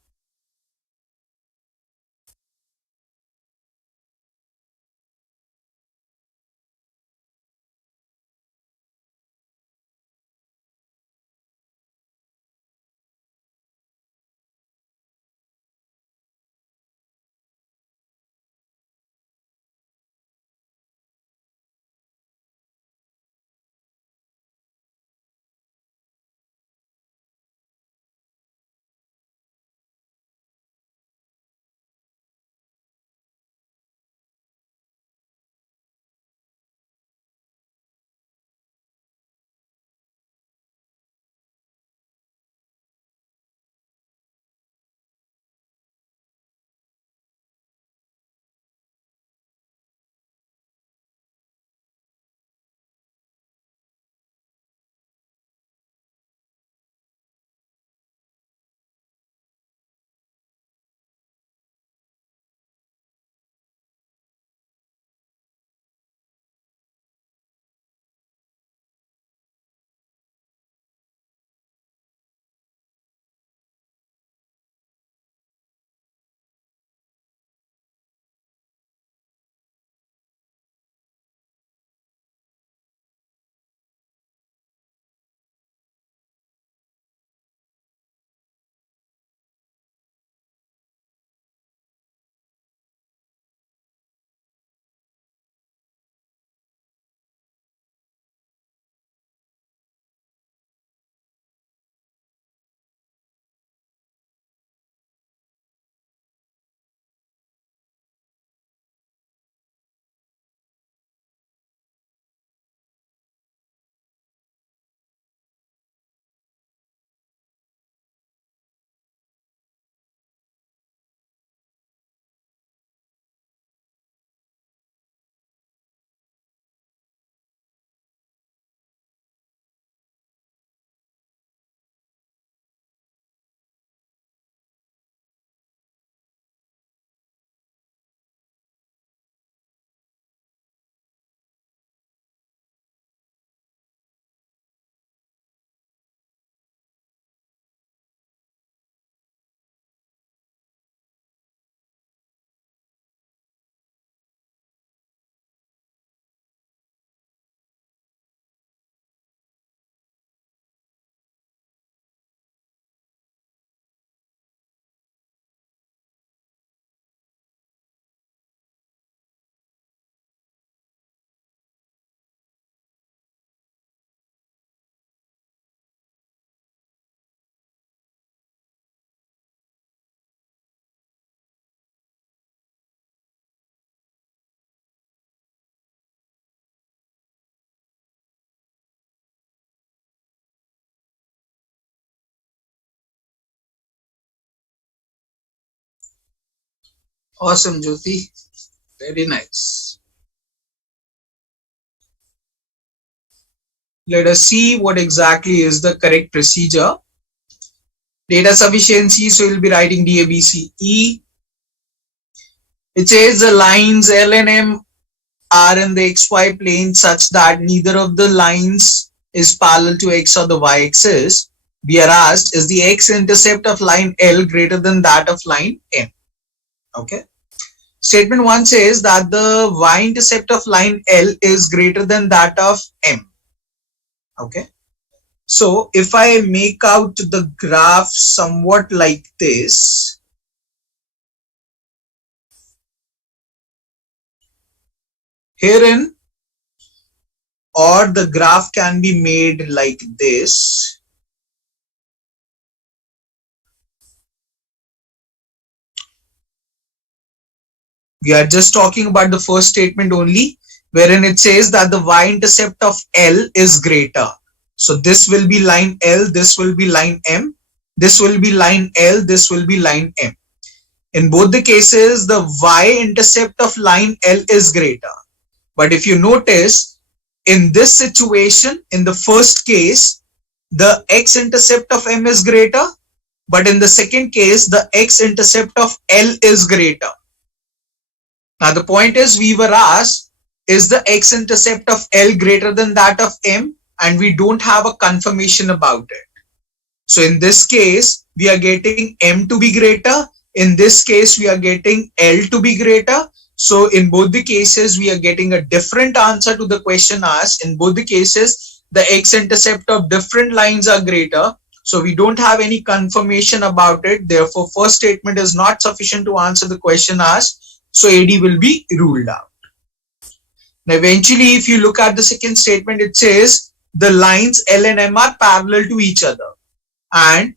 Awesome, Jyoti. Very nice. Let us see what exactly is the correct procedure. Data sufficiency, so you'll be writing DABCE. It says the lines L and M are in the XY plane such that neither of the lines is parallel to X or the Y axis. We are asked, is the X intercept of line L greater than that of line M? Okay. Statement 1 says that the Y intercept of line L is greater than that of M. Okay. So if I make out the graph somewhat like this, herein, or the graph can be made like this. We are just talking about the first statement only, wherein it says that the y-intercept of L is greater. So this will be line L, this will be line M, this will be line L, this will be line M. In both the cases, the y-intercept of line L is greater. But if you notice, in this situation, in the first case, the x-intercept of M is greater, but in the second case, the x-intercept of L is greater. Now the point is, we were asked, is the x-intercept of L greater than that of M? And we don't have a confirmation about it. So in this case, we are getting M to be greater. In this case, we are getting L to be greater. So in both the cases, we are getting a different answer to the question asked. In both the cases, the x-intercept of different lines are greater. So we don't have any confirmation about it. Therefore, first statement is not sufficient to answer the question asked. So AD will be ruled out. Now, eventually, if you look at the second statement, it says the lines L and M are parallel to each other. And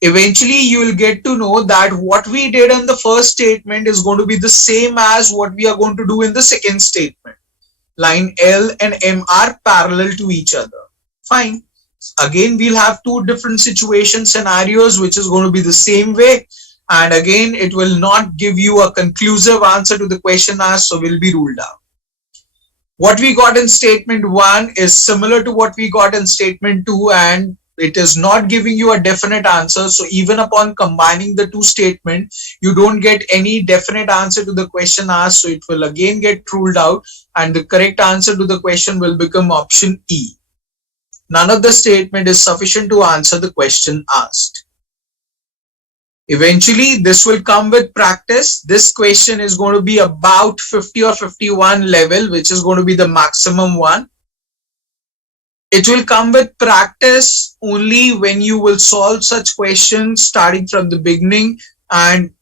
eventually, you will get to know that what we did in the first statement is going to be the same as what we are going to do in the second statement. Line L and M are parallel to each other. Fine. Again, we'll have two different situation scenarios, which is going to be the same way. And again, it will not give you a conclusive answer to the question asked, so will be ruled out. What we got in statement 1 is similar to what we got in statement 2, and it is not giving you a definite answer. So even upon combining the two statements, you don't get any definite answer to the question asked. So it will again get ruled out, and the correct answer to the question will become option E. None of the statement is sufficient to answer the question asked. Eventually, this will come with practice. This question is going to be about 50 or 51 level, which is going to be the maximum one. It will come with practice only when you will solve such questions starting from the beginning, and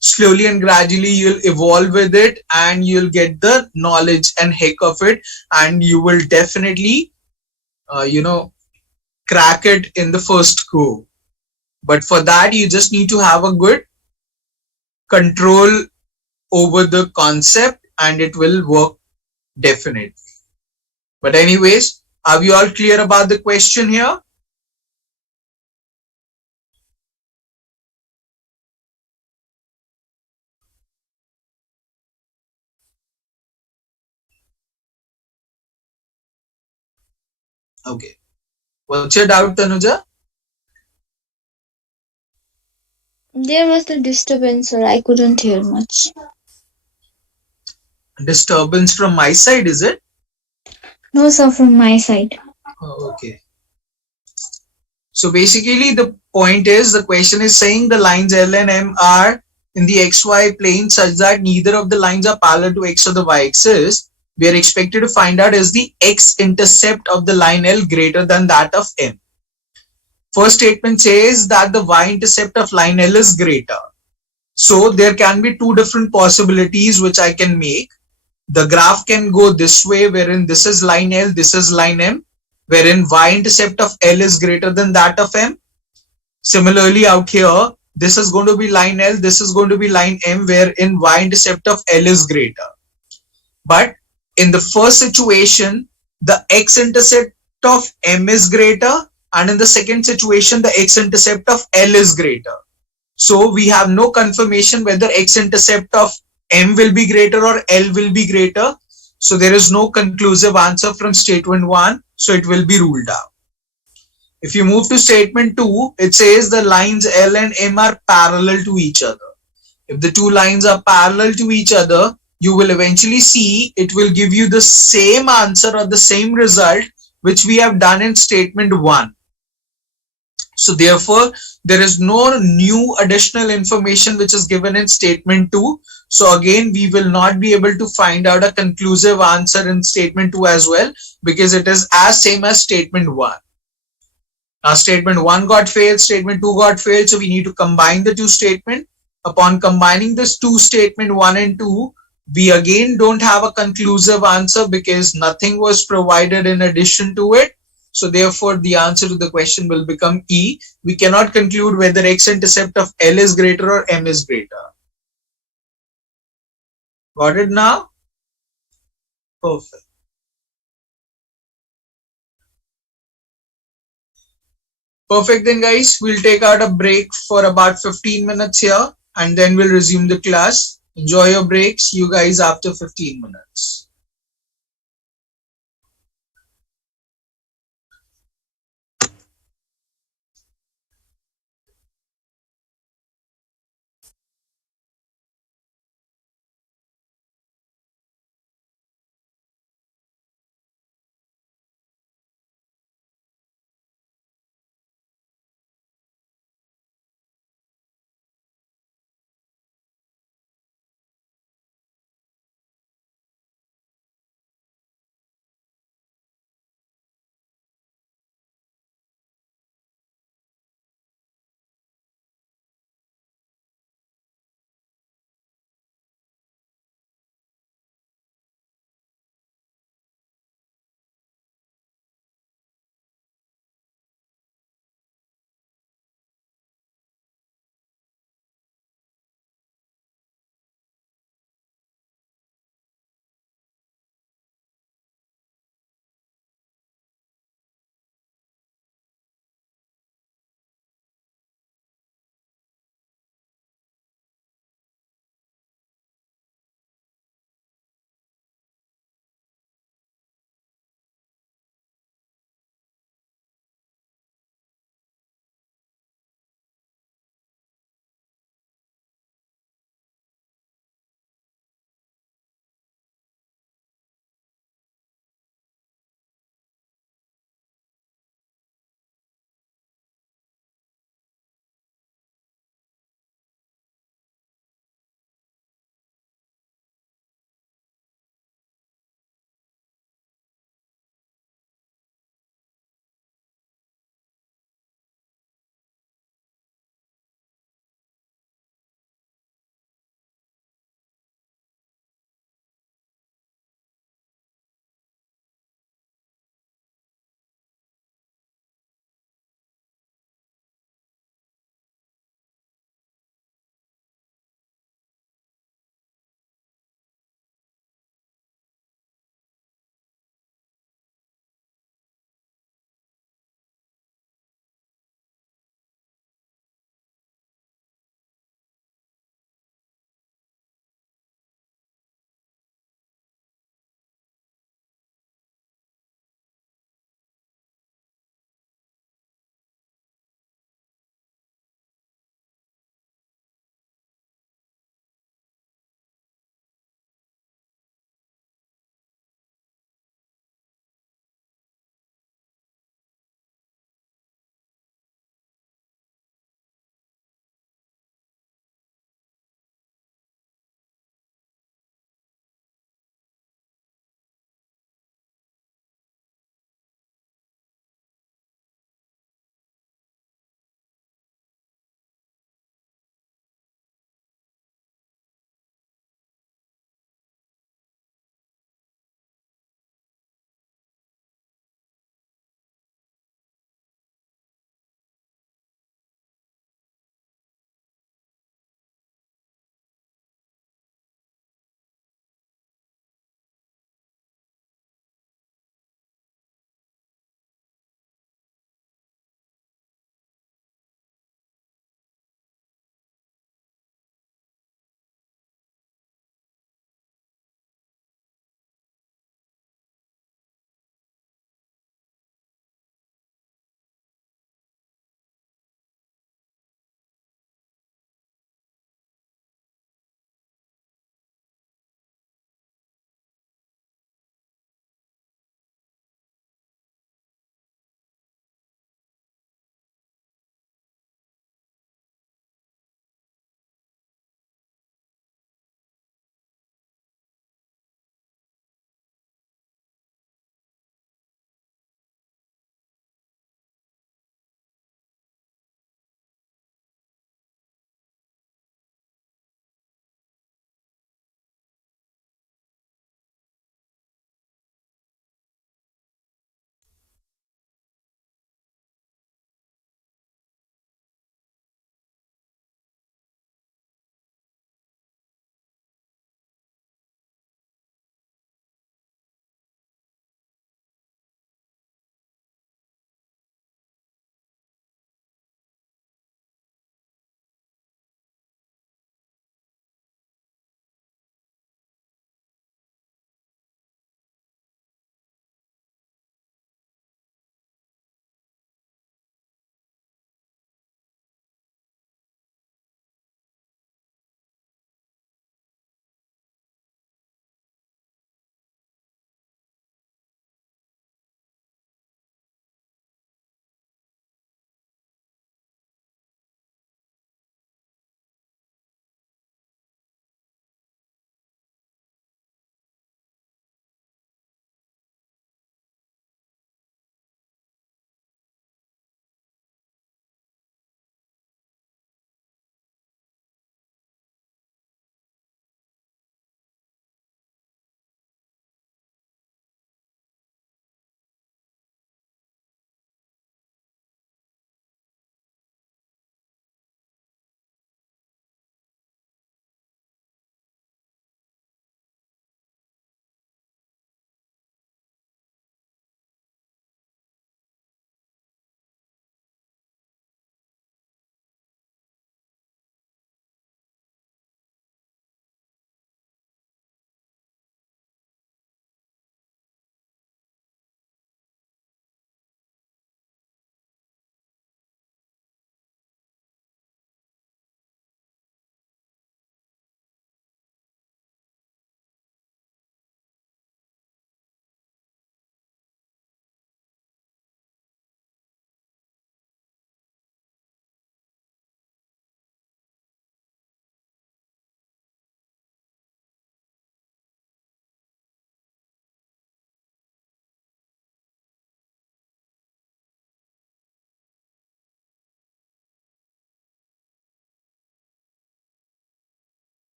slowly and gradually you'll evolve with it and you'll get the knowledge and heck of it, and you will definitely crack it in the first go. But for that, you just need to have a good control over the concept and it will work definitely. But anyways, are we all clear about the question here? Okay. What's your doubt, Tanuja? There was a disturbance, sir. I couldn't hear much. Disturbance from my side, is it? No, sir, from my side. Oh, okay. So basically the point is, the question is saying the lines L and M are in the XY plane such that neither of the lines are parallel to X or the Y axis. We are expected to find out is the X intercept of the line L greater than that of M. First statement says that the y-intercept of line L is greater. So there can be two different possibilities which I can make. The graph can go this way, wherein this is line L, this is line M, wherein y-intercept of L is greater than that of M. Similarly, out here, this is going to be line L, this is going to be line M, wherein y-intercept of L is greater. But in the first situation, the x-intercept of M is greater, and in the second situation, the x-intercept of L is greater. So we have no confirmation whether x-intercept of M will be greater or L will be greater. So there is no conclusive answer from statement 1. So it will be ruled out. If you move to statement 2, it says the lines L and M are parallel to each other. If the two lines are parallel to each other, you will eventually see it will give you the same answer or the same result which we have done in statement 1. So therefore, there is no new additional information which is given in statement 2. So again, we will not be able to find out a conclusive answer in statement 2 as well, because it is as same as statement 1. Now statement 1 got failed, statement 2 got failed. So we need to combine the two statements. Upon combining this two statement 1 and 2, we again don't have a conclusive answer because nothing was provided in addition to it. So therefore, the answer to the question will become E. We cannot conclude whether x-intercept of L is greater or M is greater. Got it now? Perfect. Perfect then guys, we'll take out a break for about 15 minutes here and then we'll resume the class. Enjoy your break. See you guys after 15 minutes.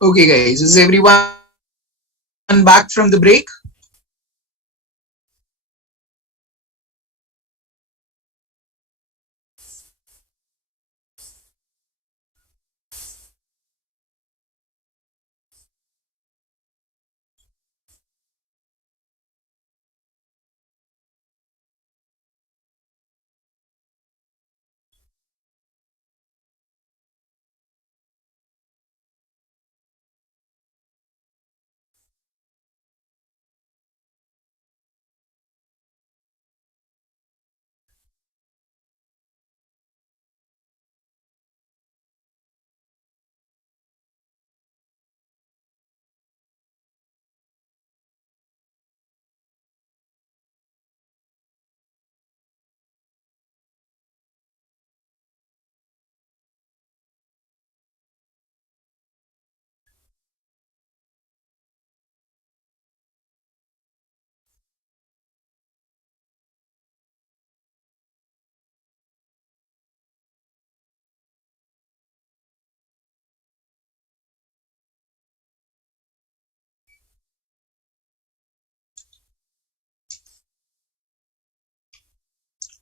Okay guys, is everyone back from the break?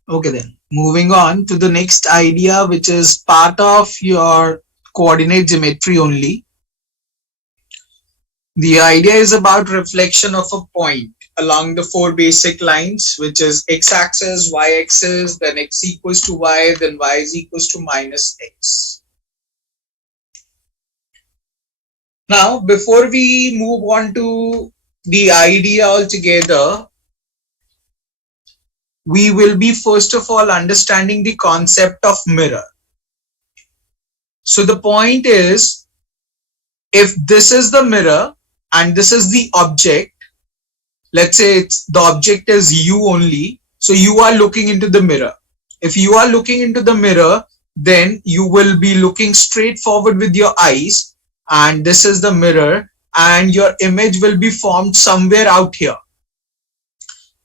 Okay then, moving on to the next idea, which is part of your coordinate geometry only. The idea is about reflection of a point along the four basic lines, which is x-axis, y-axis, then x equals to y, then y is equals to minus x. Now, before we move on to the idea altogether, we will be first of all understanding the concept of mirror. So the point is, if this is the mirror and this is the object, let's say the object is you only, so you are looking into the mirror. If you are looking into the mirror, then you will be looking straight forward with your eyes, and this is the mirror, and your image will be formed somewhere out here.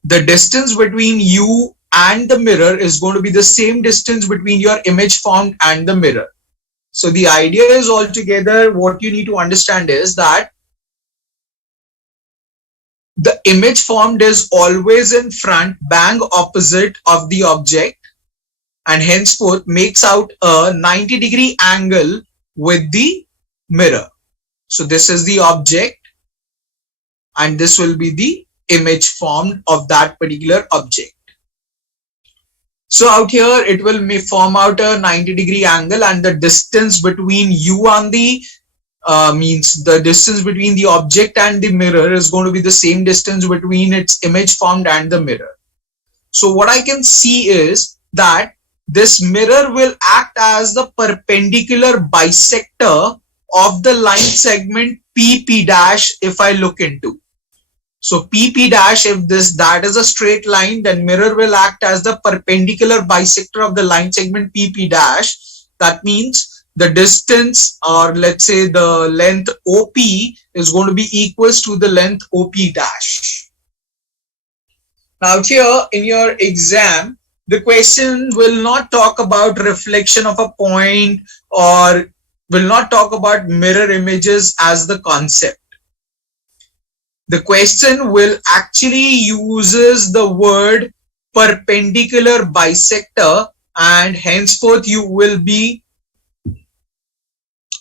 The distance between you and the mirror is going to be the same distance between your image formed and the mirror. So the idea is, altogether what you need to understand is that the image formed is always in front, bang opposite of the object, and henceforth makes out a 90-degree angle with the mirror. So this is the object, and this will be the image formed of that particular object. So out here it will form out a 90-degree angle, and the distance between you and the means the distance between the object and the mirror is going to be the same distance between its image formed and the mirror. So what I can see is that this mirror will act as the perpendicular bisector of the line segment PP dash if I look into. So PP dash, if that is a straight line, then mirror will act as the perpendicular bisector of the line segment PP dash. That means the distance, or let's say the length OP, is going to be equals to the length OP dash. Now here in your exam, the question will not talk about reflection of a point, or will not talk about mirror images as the concept. The question will actually uses the word perpendicular bisector, and henceforth you will be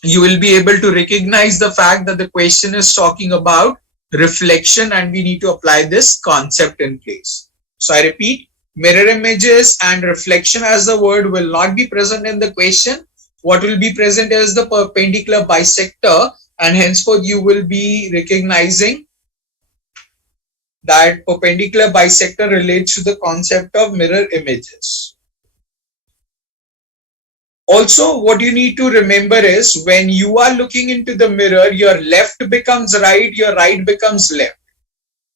able to recognize the fact that the question is talking about reflection, and we need to apply this concept in place. So I repeat, mirror images and reflection as the word will not be present in the question. What will be present is the perpendicular bisector, and henceforth you will be recognizing that perpendicular bisector relates to the concept of mirror images. Also, what you need to remember is, when you are looking into the mirror, your left becomes right, your right becomes left.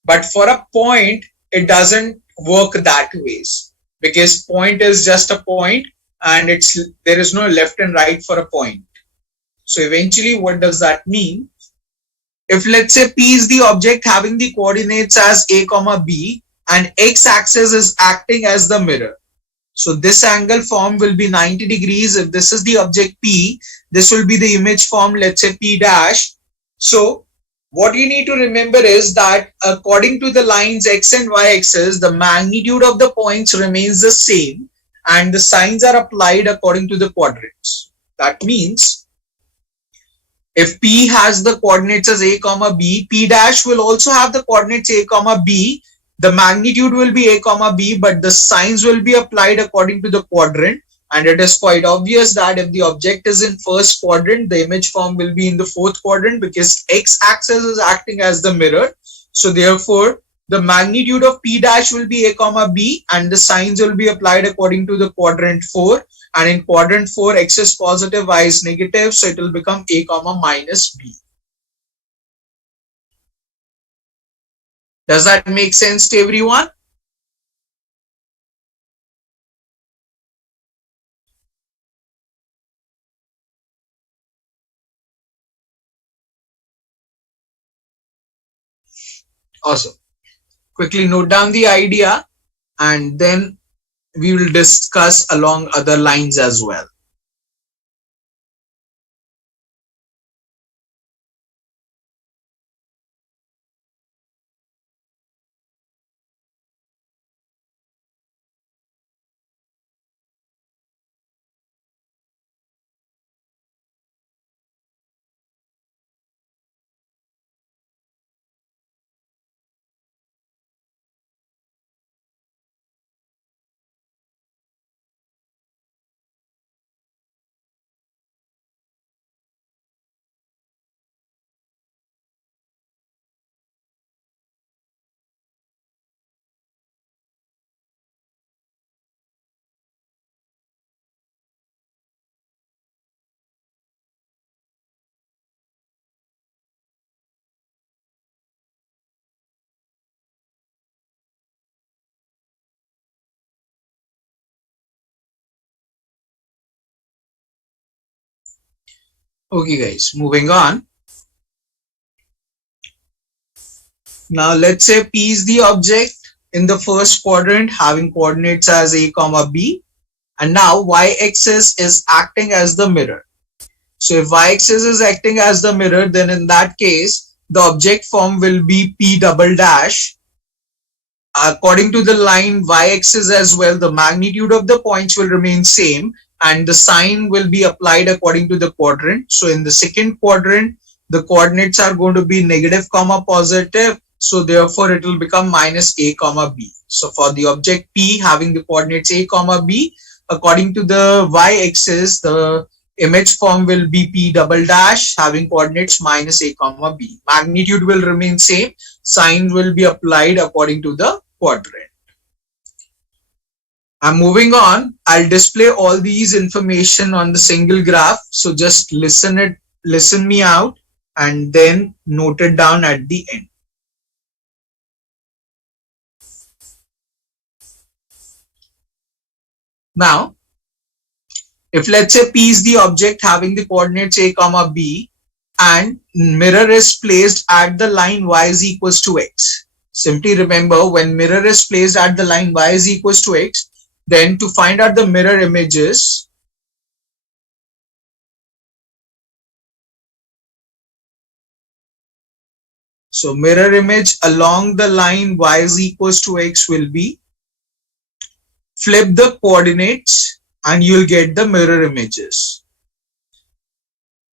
But for a point, it doesn't work that ways, because point is just a point, and there is no left and right for a point. So eventually, what does that mean? If let's say P is the object having the coordinates as a comma b, and x-axis is acting as the mirror, so this angle form will be 90 degrees. If this is the object P, this will be the image form, let's say P dash, So what you need to remember is that according to the lines x and y axis, the magnitude of the points remains the same and the signs are applied according to the quadrants. That means if P has the coordinates as a comma b, P dash will also have the coordinates a comma b. The magnitude will be a comma b, but the signs will be applied according to the quadrant. And it is quite obvious that if the object is in first quadrant, the image form will be in the fourth quadrant because x axis is acting as the mirror. So therefore, the magnitude of P dash will be a comma b and the signs will be applied according to the quadrant 4. And in quadrant 4, x is positive, y is negative, so it will become a comma minus b. Does that make sense to everyone? Awesome. Quickly note down the idea and then we will discuss along other lines as well. Okay guys, moving on. Now let's say P is the object in the first quadrant having coordinates as a comma b, and now y-axis is acting as the mirror. So if y-axis is acting as the mirror, then in that case the object form will be P double dash. According to the line y-axis as well, the magnitude of the points will remain same and the sign will be applied according to the quadrant. So in the second quadrant, the coordinates are going to be negative comma positive. So therefore it will become minus a comma b. So for the object P having the coordinates a comma b, according to the y-axis, the image form will be P double dash having coordinates minus a comma b. Magnitude will remain same. Sign will be applied according to the quadrant. I'm moving on. I'll display all these information on the single graph. So just listen me out and then note it down at the end. Now, if let's say P is the object having the coordinates a comma b and mirror is placed at the line y is equals to x. Simply remember, when mirror is placed at the line y is equals to x, then to find out the mirror images, so mirror image along the line y is equals to x will be flip the coordinates and you'll get the mirror images.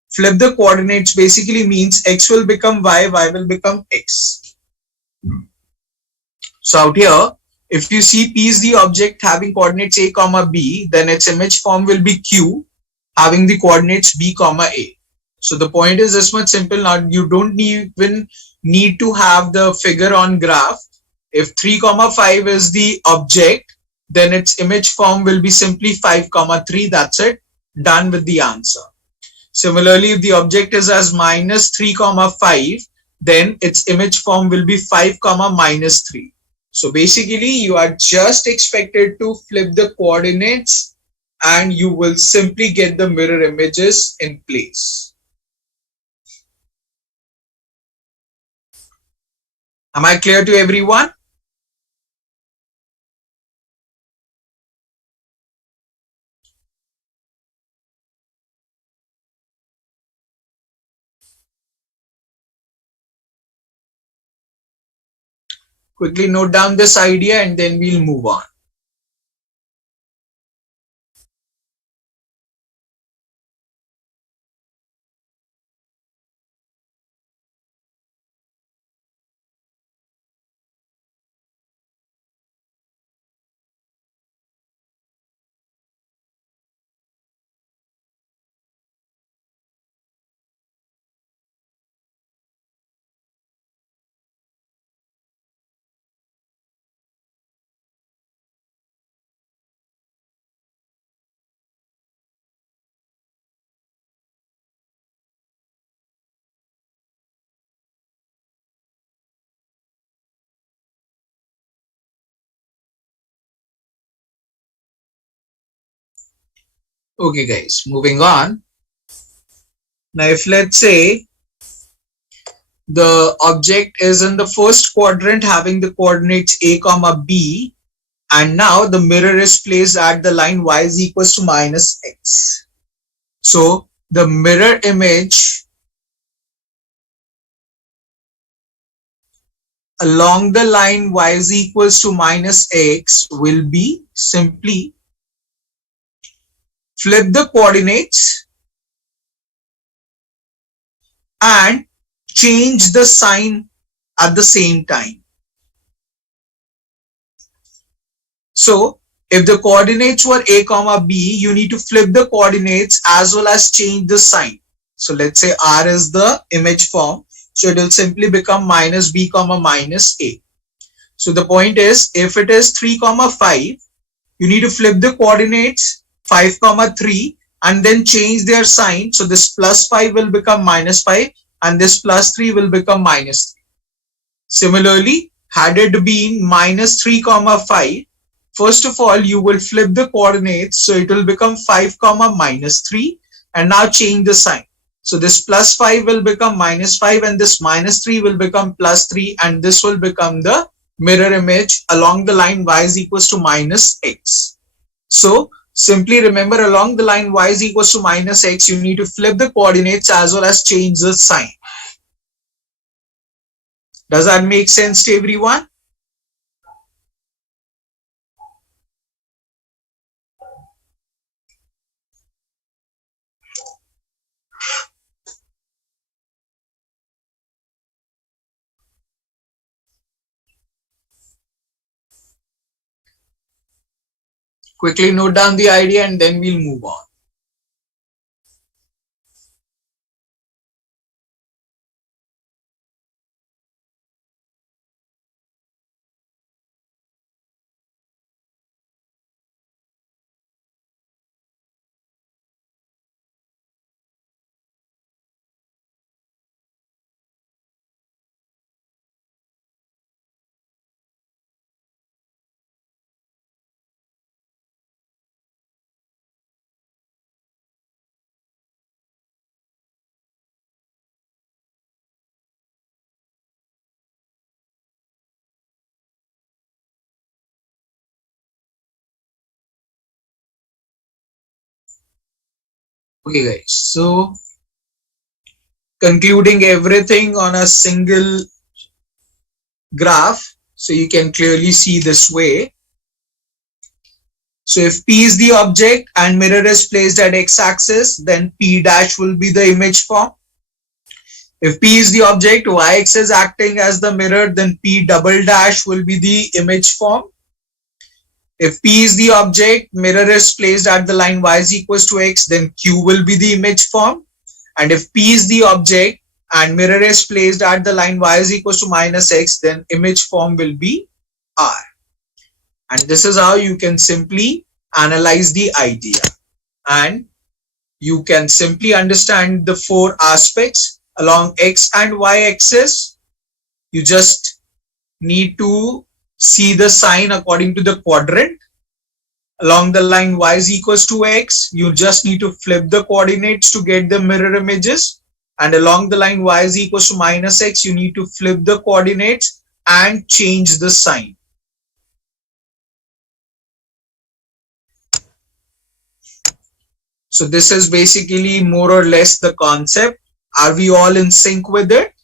Flip the coordinates basically means x will become y, y will become x. So out here, if you see P is the object having coordinates a comma b, then its image form will be q having the coordinates b comma a. So the point is this much simple. Now you don't even need to have the figure on graph. If 3 comma 5 is the object, then its image form will be simply 5 comma 3. That's it. Done with the answer. Similarly, if the object is as minus 3 comma 5, then its image form will be 5 comma minus 3. So basically you are just expected to flip the coordinates and you will simply get the mirror images in place. Am I clear to everyone? Quickly note down this idea and then we'll move on. Okay guys, moving on. Now if let's say the object is in the first quadrant having the coordinates a comma b, and now the mirror is placed at the line y is equals to minus x. So the mirror image along the line y is equals to minus x will be simply flip the coordinates and change the sign at the same time. So if the coordinates were a comma b, you need to flip the coordinates as well as change the sign. So let's say r is the image form, so it will simply become minus b comma minus a. So the point is, if it is 3 comma 5, you need to flip the coordinates 5 comma 3 and then change their sign. So this plus 5 will become minus 5 and this plus 3 will become minus 3. Similarly, had it been minus 3 comma 5, first of all you will flip the coordinates, so it will become 5 comma minus 3, and now change the sign. So this plus 5 will become minus 5 and this minus 3 will become plus 3, and this will become the mirror image along the line y is equals to minus x. So simply remember, along the line y is equals to minus x, you need to flip the coordinates as well as change the sign. Does that make sense to everyone? Quickly note down the idea and then we'll move on. Okay guys, so concluding everything on a single graph, so you can clearly see this way. So if P is the object and mirror is placed at x-axis, then P dash will be the image form. If P is the object, y-axis is acting as the mirror, then P double dash will be the image form. If P is the object, mirror is placed at the line y is equals to x, then Q will be the image form. And if P is the object and mirror is placed at the line y is equals to minus x, then image form will be R. And this is how you can simply analyze the idea. And you can simply understand the 4 aspects along x and y axis. You just need to see the sign according to the quadrant. Along the line y is equals to x, you just need to flip the coordinates to get the mirror images. And along the line y is equals to minus x, you need to flip the coordinates and change the sign. So this is basically more or less the concept. Are we all in sync with it?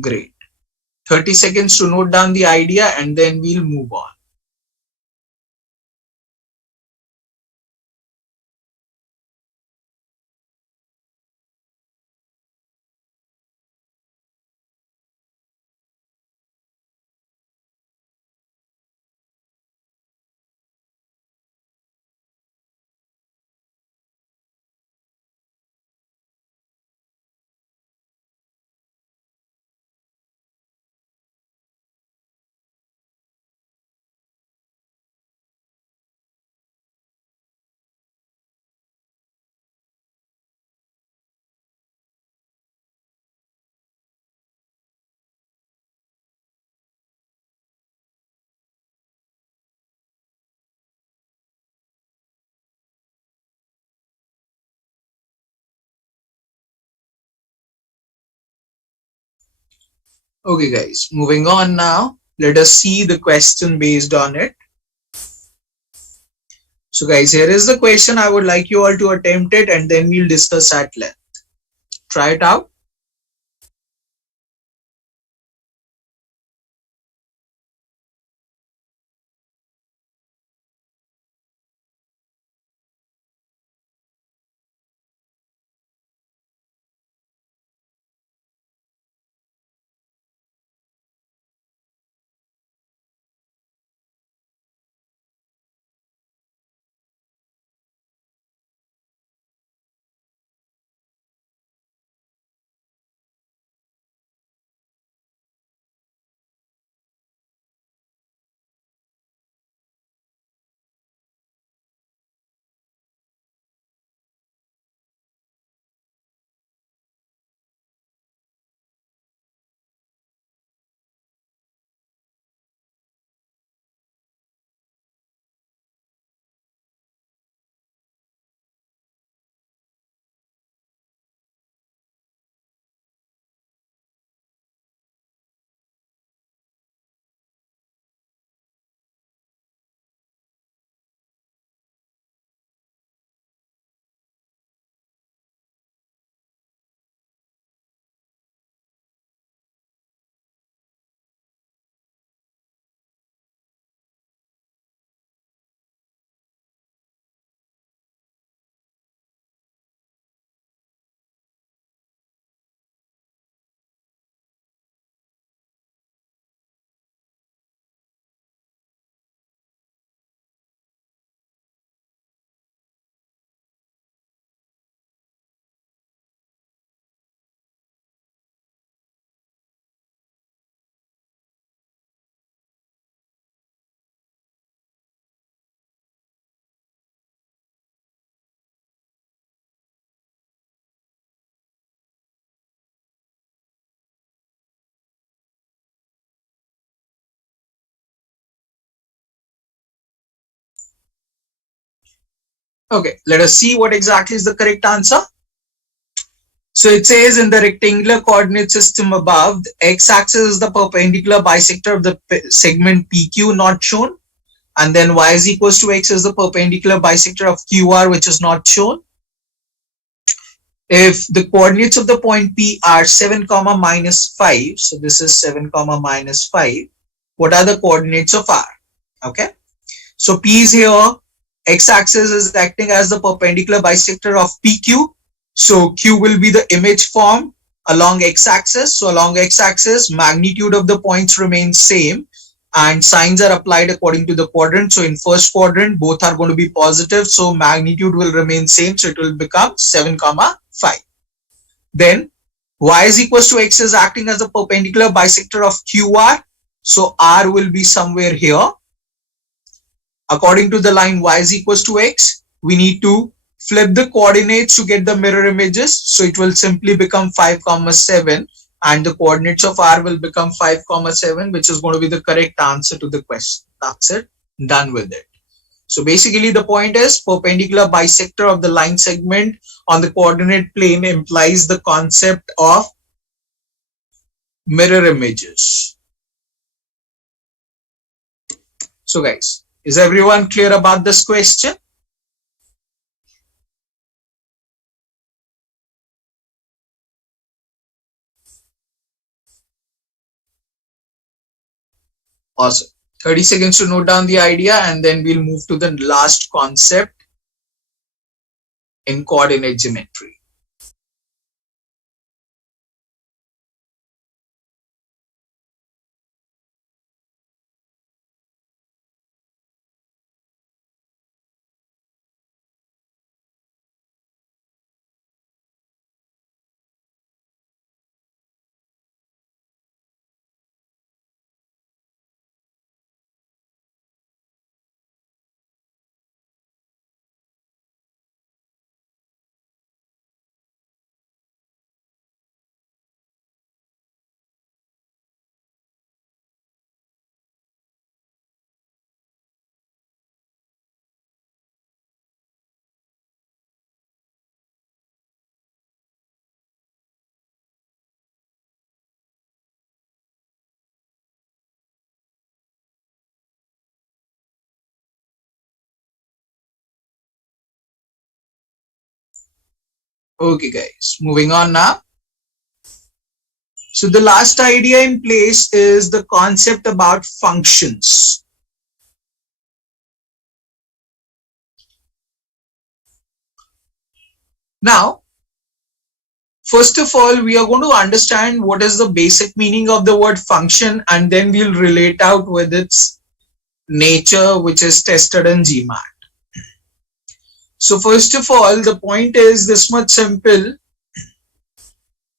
Great. 30 seconds to note down the idea and then we'll move on. Okay guys, moving on now. Let us see the question based on it. So guys, here is the question. I would like you all to attempt it and then we'll discuss at length. Try it out. Okay, let us see what exactly is the correct answer. So it says in the rectangular coordinate system above, the x-axis is the perpendicular bisector of the segment PQ not shown. And then y is equals to x is the perpendicular bisector of QR which is not shown. If the coordinates of the point P are 7 comma minus 5, so this is 7 comma minus 5, what are the coordinates of R? Okay, so P is here, x-axis is acting as the perpendicular bisector of PQ, so Q will be the image formed along x-axis. So along x-axis, magnitude of the points remains same and signs are applied according to the quadrant. So in first quadrant, both are going to be positive, so magnitude will remain same, so it will become 7 comma 5. Then y is equals to x is acting as a perpendicular bisector of QR, so R will be somewhere here. According to the line y is equals to x, we need to flip the coordinates to get the mirror images. So it will simply become 5 comma 7 and the coordinates of R will become 5 comma 7, which is going to be the correct answer to the question. That's it. Done with it. So basically the point is perpendicular bisector of the line segment on the coordinate plane implies the concept of mirror images. So guys, is everyone clear about this question? Awesome. 30 seconds to note down the idea, and then we'll move to the last concept in coordinate geometry. Okay, guys, moving on now. So the last idea in place is the concept about functions. Now, first of all, we are going to understand what is the basic meaning of the word function, and then we'll relate out with its nature, which is tested in GMAT. So first of all, the point is this much simple,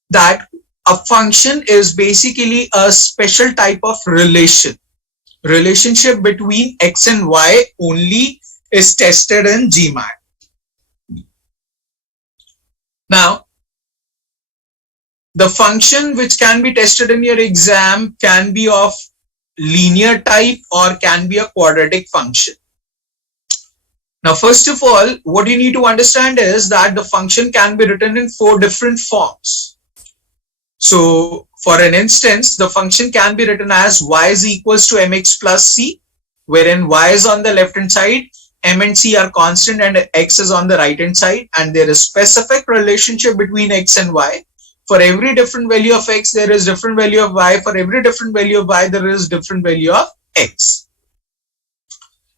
that a function is basically a special type of relationship between x and y only is tested in GMAT. Now, the function which can be tested in your exam can be of linear type or can be a quadratic function. Now, first of all, what you need to understand is that the function can be written in 4 different forms. So, for an instance, the function can be written as y is equals to mx plus c, wherein y is on the left hand side, m and c are constant, and x is on the right hand side, and there is specific relationship between x and y. For every different value of x, there is different value of y. For every different value of y, there is different value of x.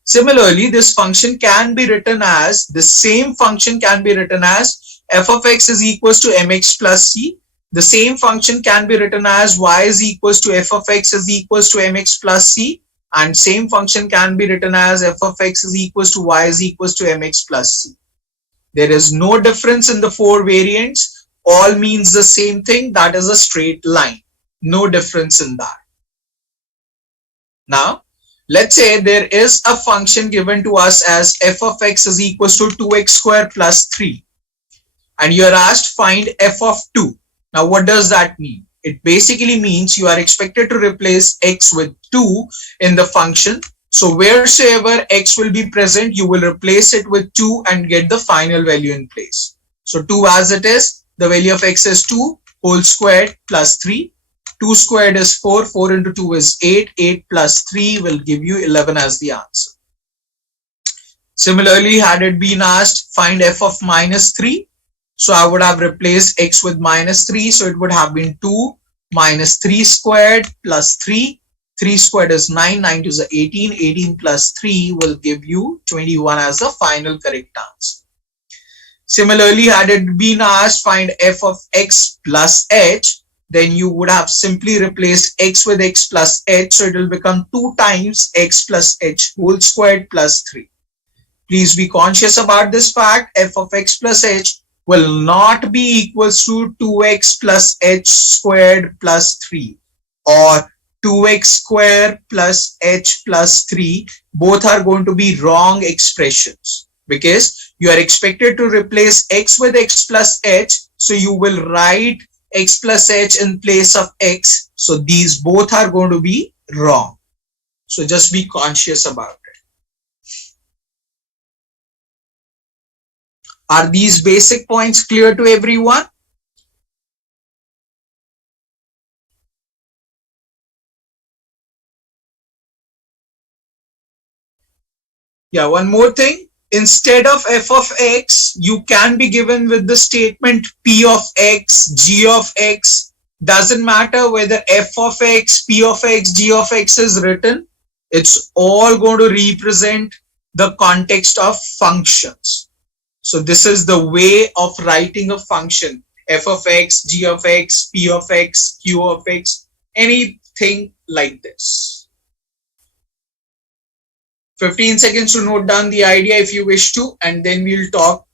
Similarly, this function can be written as, the same function can be written as f of x is equals to mx plus c. The same function can be written as y is equals to f of x is equals to mx plus c, and same function can be written as f of x is equals to y is equals to mx plus c. There is no difference in the 4 variants. All means the same thing, that is a straight line. No difference in that. Now, let's say there is a function given to us as f of x is equals to 2x squared plus 3, and you are asked find f of 2. Now, what does that mean? It basically means you are expected to replace x with 2 in the function. So wheresoever x will be present, you will replace it with 2 and get the final value in place. So 2 as it is, the value of x is 2 whole squared plus 3. 2 squared is 4, 4 into 2 is 8, 8 plus 3 will give you 11 as the answer. Similarly, had it been asked find f of minus 3, so I would have replaced x with minus 3, so it would have been 2 minus 3 squared plus 3. 3 squared is 9, 9 to the 18, 18 plus 3 will give you 21 as the final correct answer. Similarly, had it been asked find f of x plus h, then you would have simply replaced x with x plus h, so it will become 2 times x plus h whole squared plus 3. Please be conscious about this fact, f of x plus h will not be equals to 2x plus h squared plus 3 or 2x squared plus h plus 3. Both are going to be wrong expressions because you are expected to replace x with x plus h, so you will write x plus h in place of x. So these both are going to be wrong. So just be conscious about it. Are these basic points clear to everyone? Yeah, one more thing. Instead of f of x, you can be given with the statement p of x, g of x. Doesn't matter whether f of x, p of x, g of x is written. It's all going to represent the context of functions. So this is the way of writing a function: f of x, g of x, p of x, q of x, anything like this. 15 seconds to note down the idea if you wish to, and then we'll talk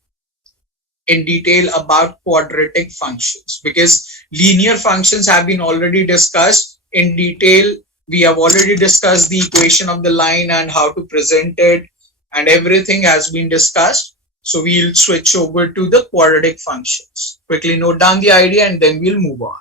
in detail about quadratic functions, because linear functions have been already discussed in detail. We have already discussed the equation of the line and how to present it, and everything has been discussed. So we'll switch over to the quadratic functions. Quickly note down the idea and then we'll move on.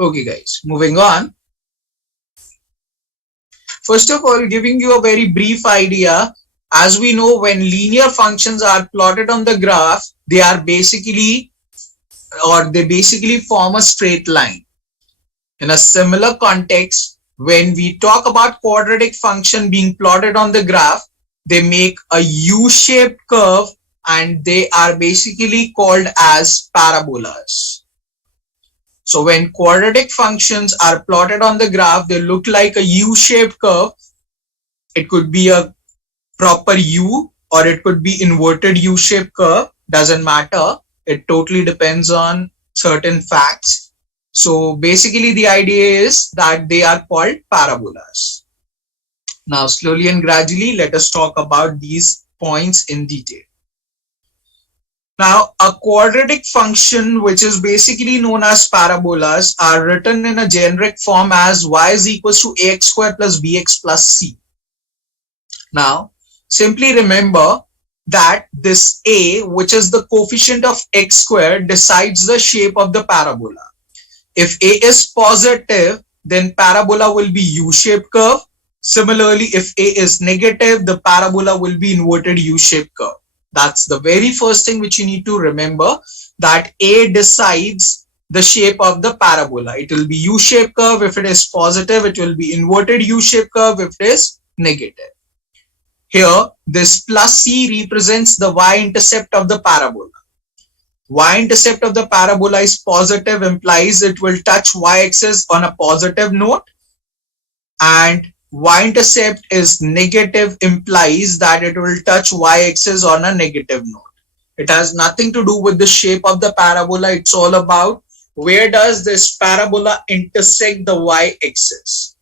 Okay guys, moving on. First of all, giving you a very brief idea. As we know, when linear functions are plotted on the graph, they are basically, or they basically form a straight line. In a similar context, when we talk about quadratic function being plotted on the graph, they make a U-shaped curve and they are basically called as parabolas. So when quadratic functions are plotted on the graph, they look like a U-shaped curve. It could be a proper U or it could be inverted U-shaped curve. Doesn't matter. It totally depends on certain facts. So basically the idea is that they are called parabolas. Now slowly and gradually, let us talk about these points in detail. Now, a quadratic function, which is basically known as parabolas, are written in a generic form as y is equals to ax square plus bx plus c. Now, simply remember that this a, which is the coefficient of x squared, decides the shape of the parabola. If a is positive, then parabola will be U-shaped curve. Similarly, if a is negative, the parabola will be inverted U-shaped curve. That's the very first thing which you need to remember, that a decides the shape of the parabola. It will be U-shaped curve if it is positive. It will be inverted U-shaped curve if it is negative. Here, this plus c represents the y-intercept of the parabola. Y-intercept of the parabola is positive, implies it will touch y-axis on a positive note, and y-intercept is negative, implies that it will touch y-axis on a negative note. It has nothing to do with the shape of the parabola. It's all about where does this parabola intersect the y-axis.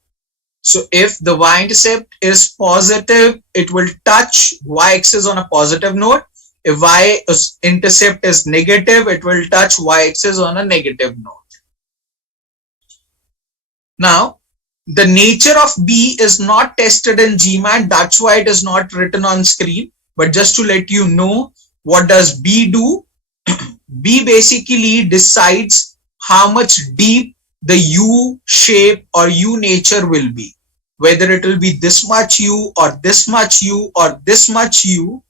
So if the y-intercept is positive, it will touch y-axis on a positive note. If y-intercept is negative, it will touch y-axis on a negative note. Now, the nature of B is not tested in GMAT. That's why it is not written on screen. But just to let you know, what does B do? B basically decides how much deep the U shape or U nature will be. Whether it will be this much U or this much U or this much U,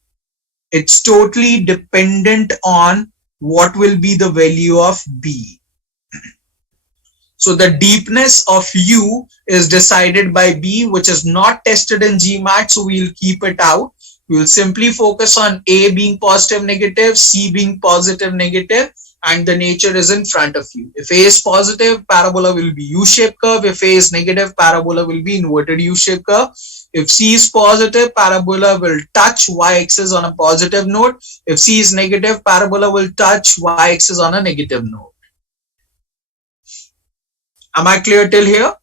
it's totally dependent on what will be the value of B. So the deepness of U is decided by B, which is not tested in GMAT, so we'll keep it out. We'll simply focus on A being positive, negative, C being positive, negative, and the nature is in front of you. If A is positive, parabola will be U-shaped curve. If A is negative, parabola will be inverted U-shaped curve. If C is positive, parabola will touch y-axis on a positive note. If C is negative, parabola will touch y-axis on a negative note. Am I clear till here?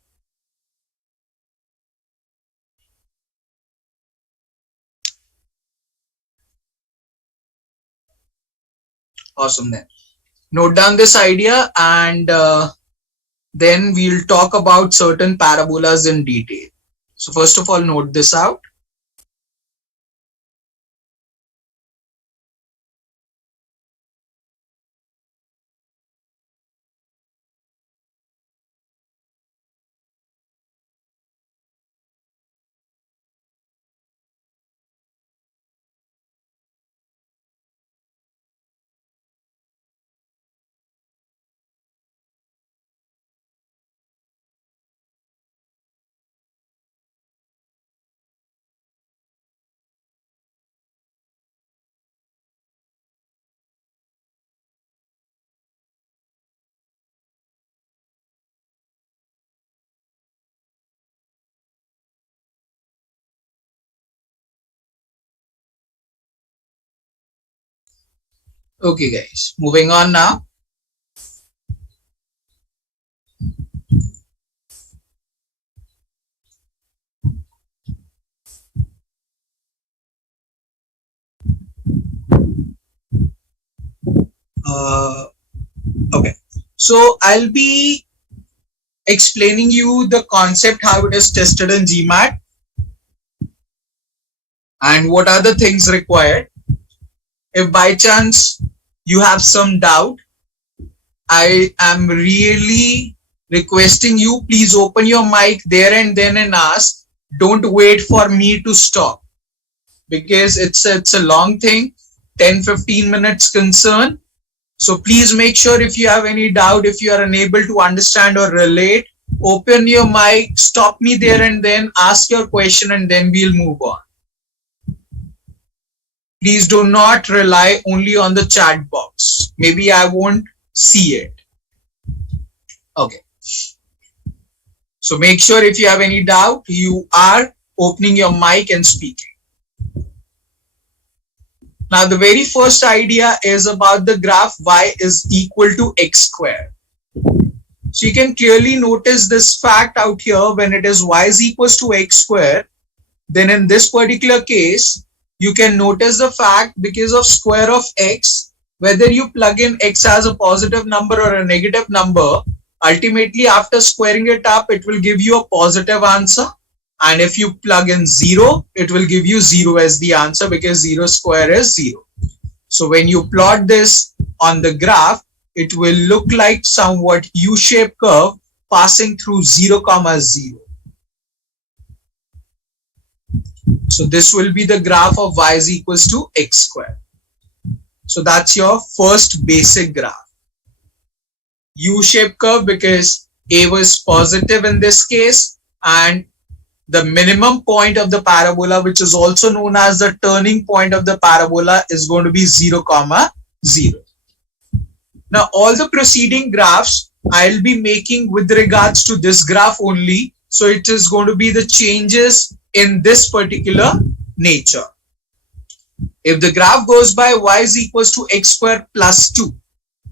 Awesome then. Note down this idea and then we'll talk about certain parabolas in detail. So first of all, note this out. Okay guys, moving on now. Uh, okay, so I'll be explaining you the concept how it is tested in GMAT and what are the things required. If by chance you have some doubt, I am really requesting you, please open your mic there and then and ask. Don't wait for me to stop because it's a long thing, 10-15 minutes concern. So please make sure if you have any doubt, if you are unable to understand or relate, open your mic, stop me there and then ask your question and then we'll move on. Please do not rely only on the chat box. Maybe I won't see it. Okay. So make sure if you have any doubt, you are opening your mic and speaking. Now the very first idea is about the graph y is equal to x squared. So you can clearly notice this fact out here when it is y is equals to x squared. Then in this particular case, you can notice the fact because of square of x, whether you plug in x as a positive number or a negative number, ultimately after squaring it up, it will give you a positive answer. And if you plug in 0, it will give you 0 as the answer because 0 square is 0. So when you plot this on the graph, it will look like somewhat U-shaped curve passing through 0, 0. So this will be the graph of y is equals to x squared. So that's your first basic graph. U-shaped curve because A was positive in this case and the minimum point of the parabola, which is also known as the turning point of the parabola, is going to be 0, 0. Now all the preceding graphs I'll be making with regards to this graph only. So it is going to be the changes in this particular nature. If the graph goes by y is equals to x squared plus 2.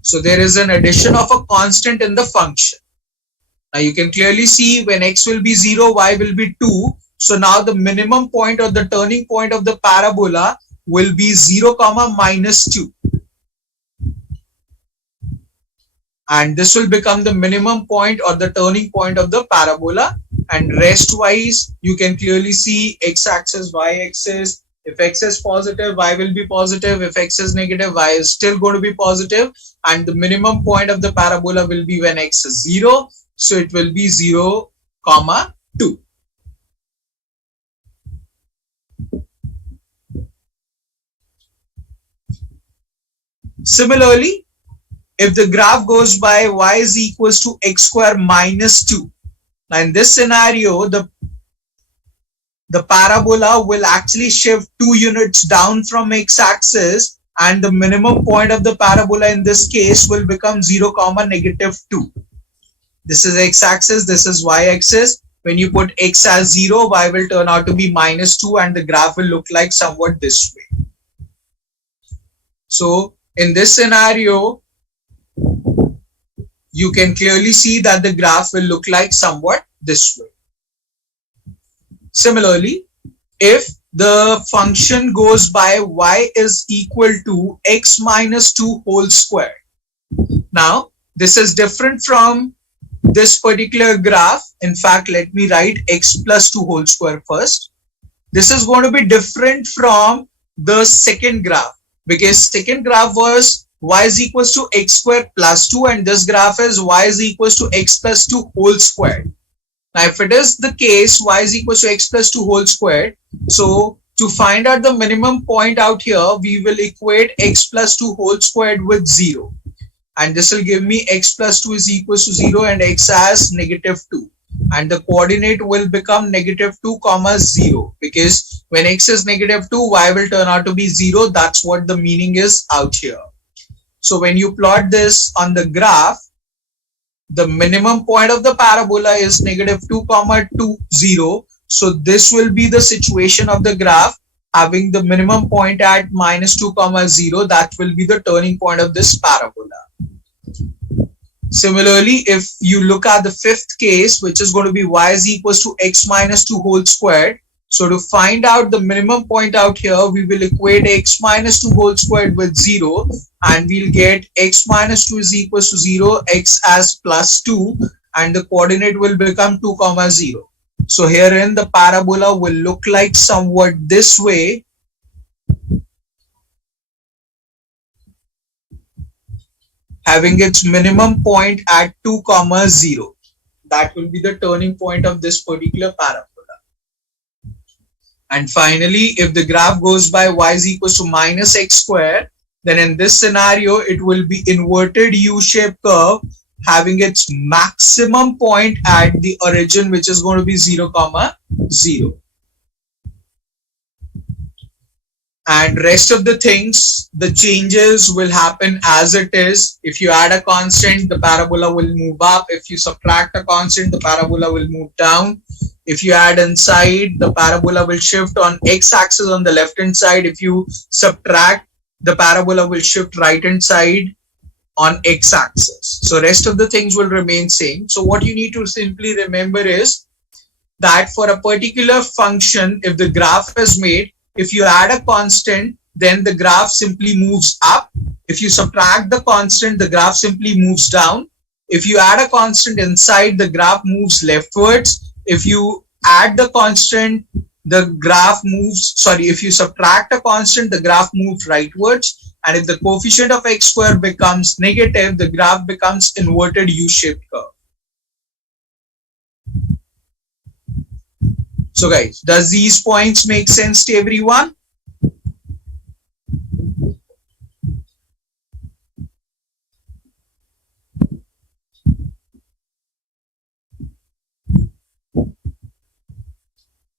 So there is an addition of a constant in the function. Now you can clearly see when x will be 0, y will be 2. So now the minimum point or the turning point of the parabola will be 0, minus 2. And this will become the minimum point or the turning point of the parabola. And rest wise, you can clearly see x-axis, y-axis. If x is positive, y will be positive. If x is negative, y is still going to be positive. And the minimum point of the parabola will be when x is 0. So it will be 0, 2. Similarly, if the graph goes by y is equals to x squared minus 2. Now in this scenario, the parabola will actually shift 2 units down from x-axis and the minimum point of the parabola in this case will become 0, negative 2. This is x-axis, this is y-axis. When you put x as 0, y will turn out to be minus 2 and the graph will look like somewhat this way. So in this scenario, you can clearly see that the graph will look like somewhat this way. Similarly, if the function goes by y is equal to x minus 2 whole square. Now, this is different from this particular graph. In fact, let me write x plus 2 whole square first. This is going to be different from the second graph, because second graph was y is equals to x square plus 2, and this graph is y is equals to x plus 2 whole square. Now, if it is the case y is equals to x plus 2 whole square, so to find out the minimum point out here, we will equate x plus 2 whole squared with 0. And this will give me x plus 2 is equals to 0 and x as negative 2. And the coordinate will become negative 2 comma 0, because when x is negative 2, y will turn out to be 0. That's what the meaning is out here. So when you plot this on the graph, the minimum point of the parabola is negative 2 comma 2 0. So this will be the situation of the graph having the minimum point at minus 2 comma 0. That will be the turning point of this parabola. Similarly, if you look at the fifth case, which is going to be y is equals to x minus 2 whole squared. So to find out the minimum point out here, we will equate x minus 2 whole squared with 0, and we'll get x minus 2 is equals to 0, x as plus 2, and the coordinate will become 2 comma 0. So herein the parabola will look like somewhat this way. Having its minimum point at 2 comma 0. That will be the turning point of this particular parabola. And finally, if the graph goes by y is equals to minus x square, then in this scenario, it will be inverted U-shaped curve having its maximum point at the origin, which is going to be 0 comma 0. And rest of the things, the changes will happen as it is. If you add a constant, the parabola will move up. If you subtract a constant, the parabola will move down. If you add inside, the parabola will shift on x-axis on the left hand side. If you subtract, the parabola will shift right hand side on x-axis. So rest of the things will remain same. So what you need to simply remember is that for a particular function, if the graph is made, if you add a constant, then the graph simply moves up. If you subtract the constant, the graph simply moves down. If you add a constant inside, the graph moves leftwards. If you add the constant, the graph moves, if you subtract a constant, the graph moves rightwards. And if the coefficient of x square becomes negative, the graph becomes inverted U-shaped curve. So guys, does these points make sense to everyone?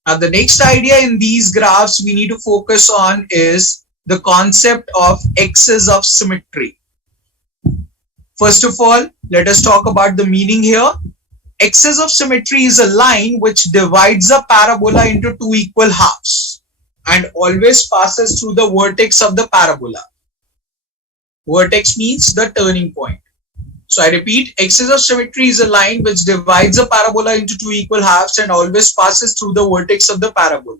Now the next idea in these graphs we need to focus on is the concept of axis of symmetry. First of all, let us talk about the meaning here. Axis of symmetry is a line which divides a parabola into two equal halves and always passes through the vertex of the parabola. Vertex means the turning point. So I repeat, axis of symmetry is a line which divides a parabola into two equal halves and always passes through the vertex of the parabola.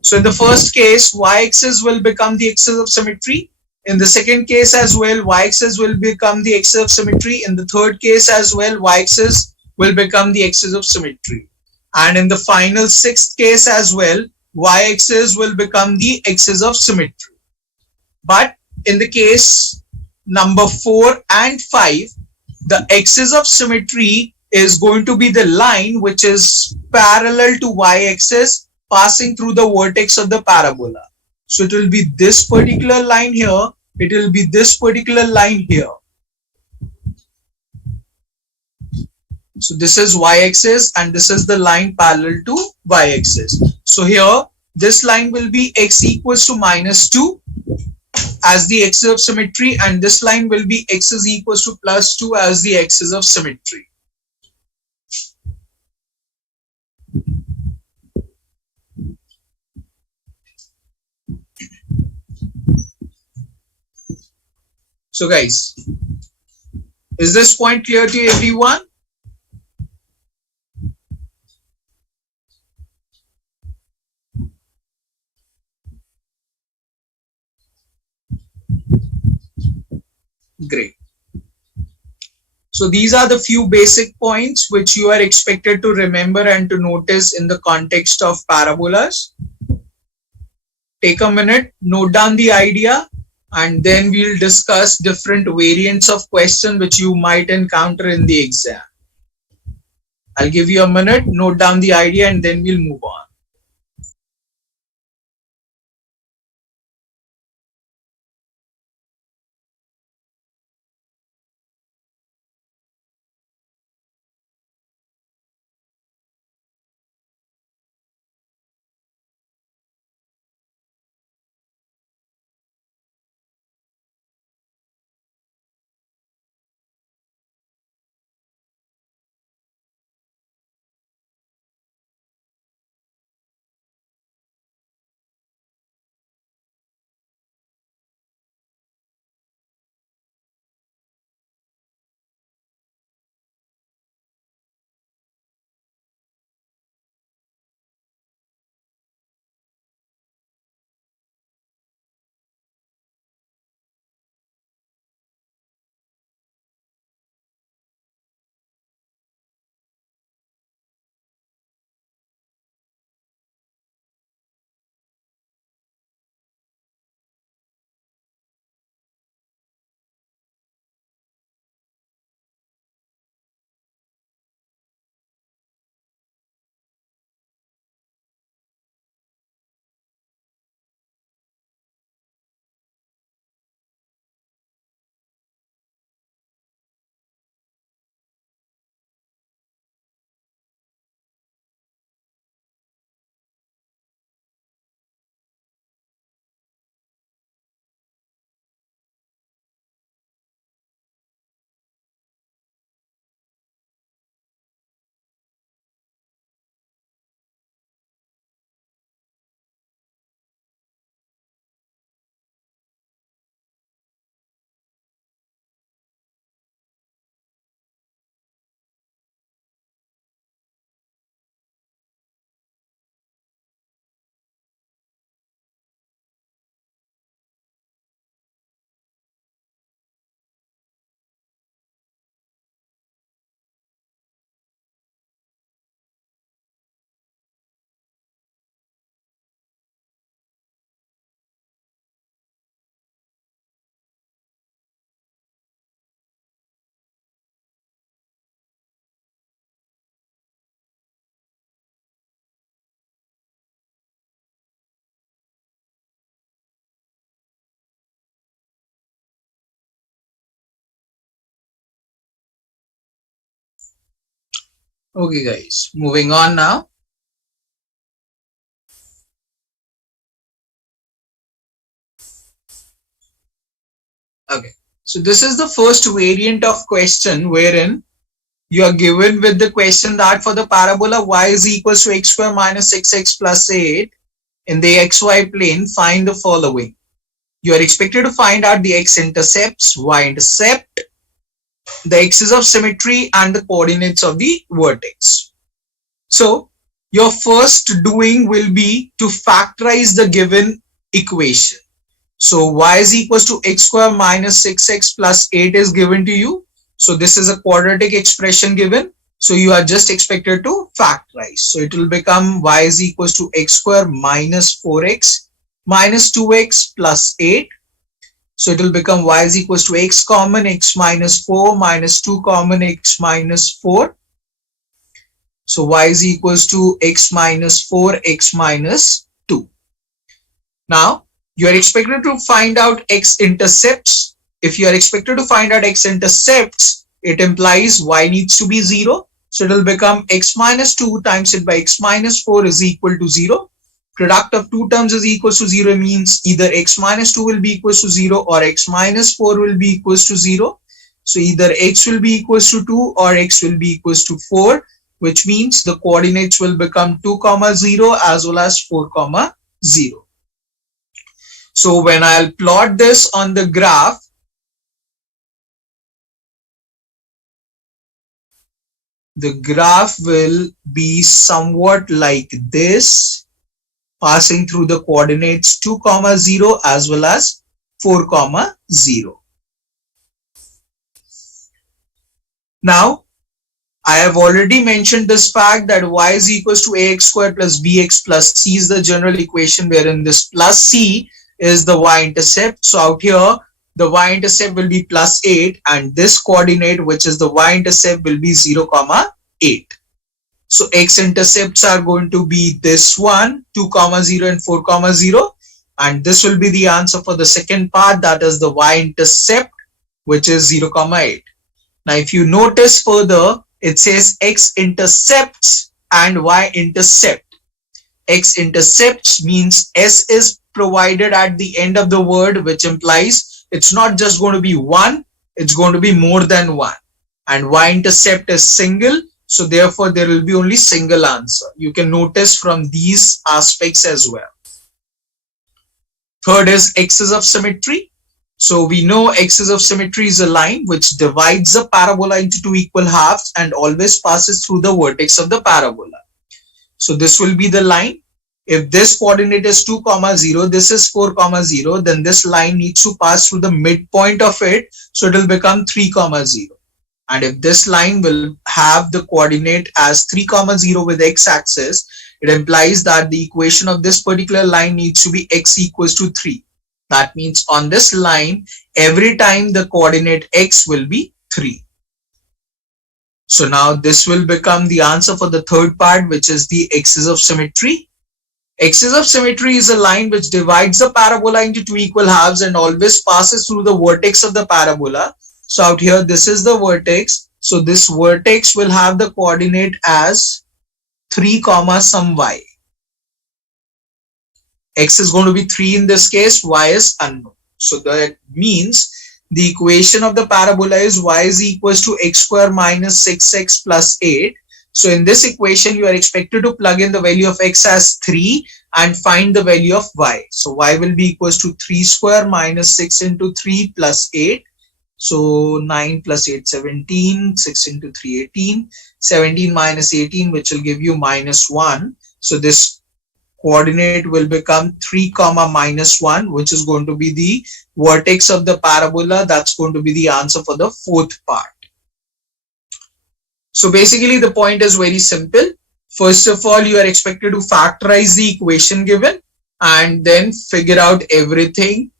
So in the first case, y-axis will become the axis of symmetry. In the second case as well, y-axis will become the axis of symmetry. In the third case as well, y-axis will become the axis of symmetry. And in the final sixth case as well, y-axis will become the axis of symmetry. But in the case number 4 and 5, the axis of symmetry is going to be the line which is parallel to y-axis passing through the vertex of the parabola. So it will be this particular line here, it will be this particular line here. So this is y-axis and this is the line parallel to y-axis. So here this line will be x equals to minus 2 as the axis of symmetry, and this line will be x is equals to plus 2 as the axis of symmetry. So guys, is this point clear to everyone? Great. So these are the few basic points which you are expected to remember and to notice in the context of parabolas. Take a minute, note down the idea, and then we'll discuss different variants of question which you might encounter in the exam. I'll give you a minute, note down the idea, and then we'll move on. Okay guys, moving on now. Okay, so this is the first variant of question wherein you are given with the question that for the parabola y is equals to x square minus 6x plus 8 in the xy plane, find the following. You are expected to find out the x-intercepts, y-intercept, the axis of symmetry, and the coordinates of the vertex. So your first doing will be to factorize the given equation. So y is equals to x square minus 6x plus 8 is given to you. So this is a quadratic expression given. So you are just expected to factorize. So it will become y is equals to x square minus 4x minus 2x plus 8. So it will become y is equals to x common x minus 4 minus 2 common x minus 4. So y is equals to x minus 4 x minus 2. Now you are expected to find out x-intercepts. If you are expected to find out x-intercepts, it implies y needs to be 0. So it will become x minus 2 times it by x minus 4 is equal to 0. Product of two terms is equals to 0 means either x minus 2 will be equals to 0 or x minus 4 will be equals to 0. So either x will be equals to 2 or x will be equals to 4, which means the coordinates will become 2 comma 0 as well as 4 comma 0. So when I'll plot this on the graph, the graph will be somewhat like this, passing through the coordinates 2 comma 0 as well as 4 comma 0. Now I have already mentioned this fact that y is equals to ax squared plus bx plus c is the general equation, wherein this plus c is the y-intercept. So out here the y-intercept will be plus 8 and this coordinate, which is the y-intercept, will be 0 comma 8. So x-intercepts are going to be this one, 2 comma 0 and 4 comma 0, and this will be the answer for the second part, that is the y-intercept, which is 0 comma 8. Now if you notice further, it says x-intercepts and y-intercept. X-intercepts means s is provided at the end of the word, which implies it's not just going to be one, it's going to be more than one. And y-intercept is single, so therefore there will be only single answer. You can notice from these aspects as well. Third is axis of symmetry. So we know axis of symmetry is a line which divides a parabola into two equal halves and always passes through the vertex of the parabola. So this will be the line. If this coordinate is 2 comma 0, this is 4 comma 0, then this line needs to pass through the midpoint of it, so it will become 3 comma 0. And if this line will have the coordinate as 3 comma 0 with x-axis, it implies that the equation of this particular line needs to be x equals to 3. That means on this line, every time the coordinate x will be 3. So now this will become the answer for the third part, which is the axis of symmetry. Axis of symmetry is a line which divides the parabola into two equal halves and always passes through the vertex of the parabola. So out here, this is the vertex. So this vertex will have the coordinate as 3 comma some y. X is going to be 3 in this case, y is unknown. So that means the equation of the parabola is y is equals to x square minus 6x plus 8. So in this equation, you are expected to plug in the value of x as 3 and find the value of y. So y will be equals to 3 square minus 6 into 3 plus 8. So 9 plus 8, 17, 6 into 3, 18, 17 minus 18, which will give you minus 1. So this coordinate will become 3 comma minus 1, which is going to be the vertex of the parabola. That's going to be the answer for the fourth part. So basically the point is very simple. First of all, you are expected to factorize the equation given and then figure out everything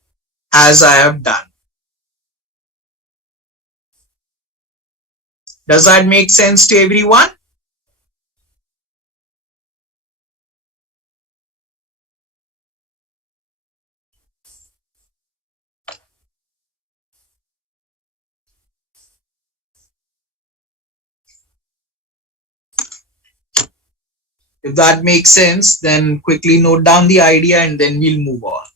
as I have done. Does that make sense to everyone? If that makes sense, then quickly note down the idea and then we'll move on.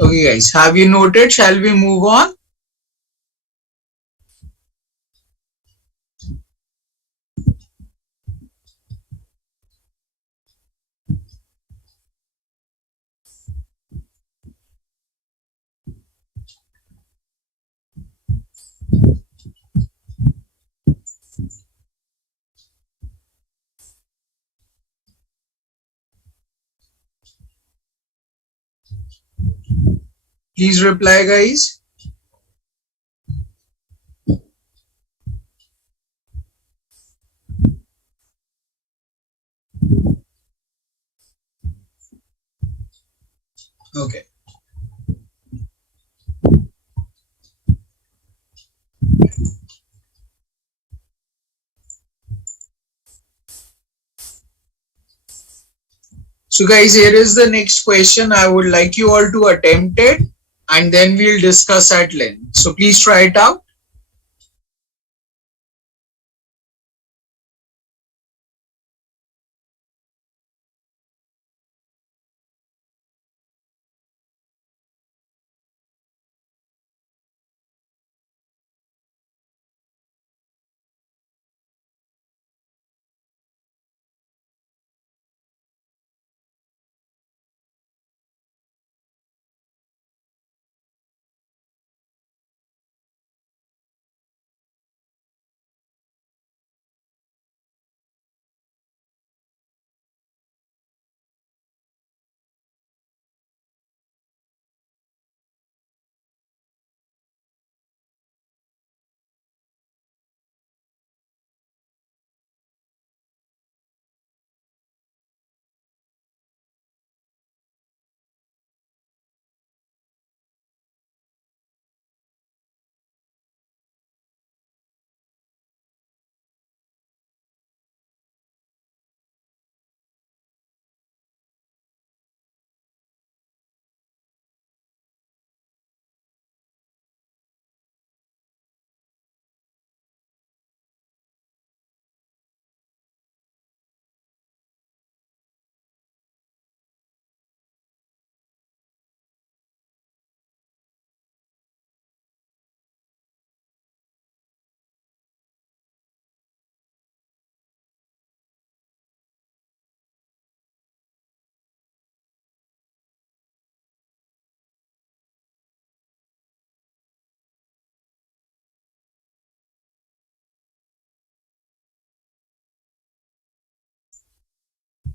Okay guys, have you noted? Shall we move on? Please reply guys. Okay. So guys, here is the next question. I would like you all to attempt it and then we'll discuss at length. So please try it out.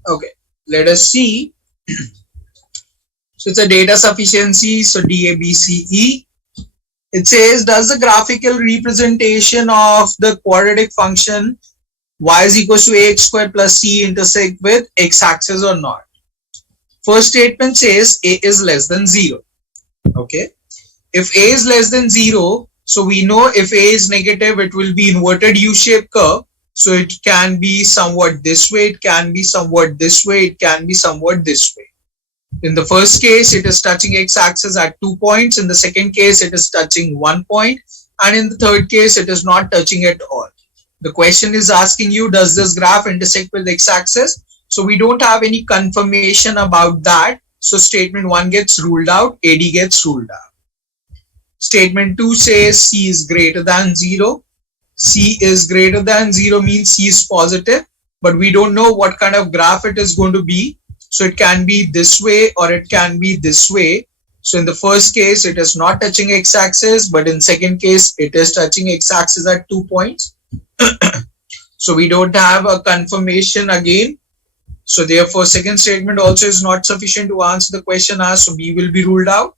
Okay, let us see. So it's a data sufficiency. So DABCE. It says, does the graphical representation of the quadratic function y is equals to ax squared plus c intersect with x-axis or not? First statement says a is less than 0. Okay. If a is less than 0, so we know if a is negative, it will be inverted U-shaped curve. So it can be somewhat this way, it can be somewhat this way, it can be somewhat this way. In the first case, it is touching x-axis at 2 points. In the second case, it is touching 1 point. And in the third case, it is not touching at all. The question is asking you, does this graph intersect with x-axis? So we don't have any confirmation about that. So statement 1 gets ruled out, AD gets ruled out. Statement 2 says C is greater than 0. C is greater than 0 means C is positive, but we don't know what kind of graph it is going to be. So it can be this way or it can be this way. So in the first case, it is not touching x-axis, but in second case, it is touching x-axis at 2 points. So we don't have a confirmation again. So therefore, second statement also is not sufficient to answer the question asked. So B will be ruled out.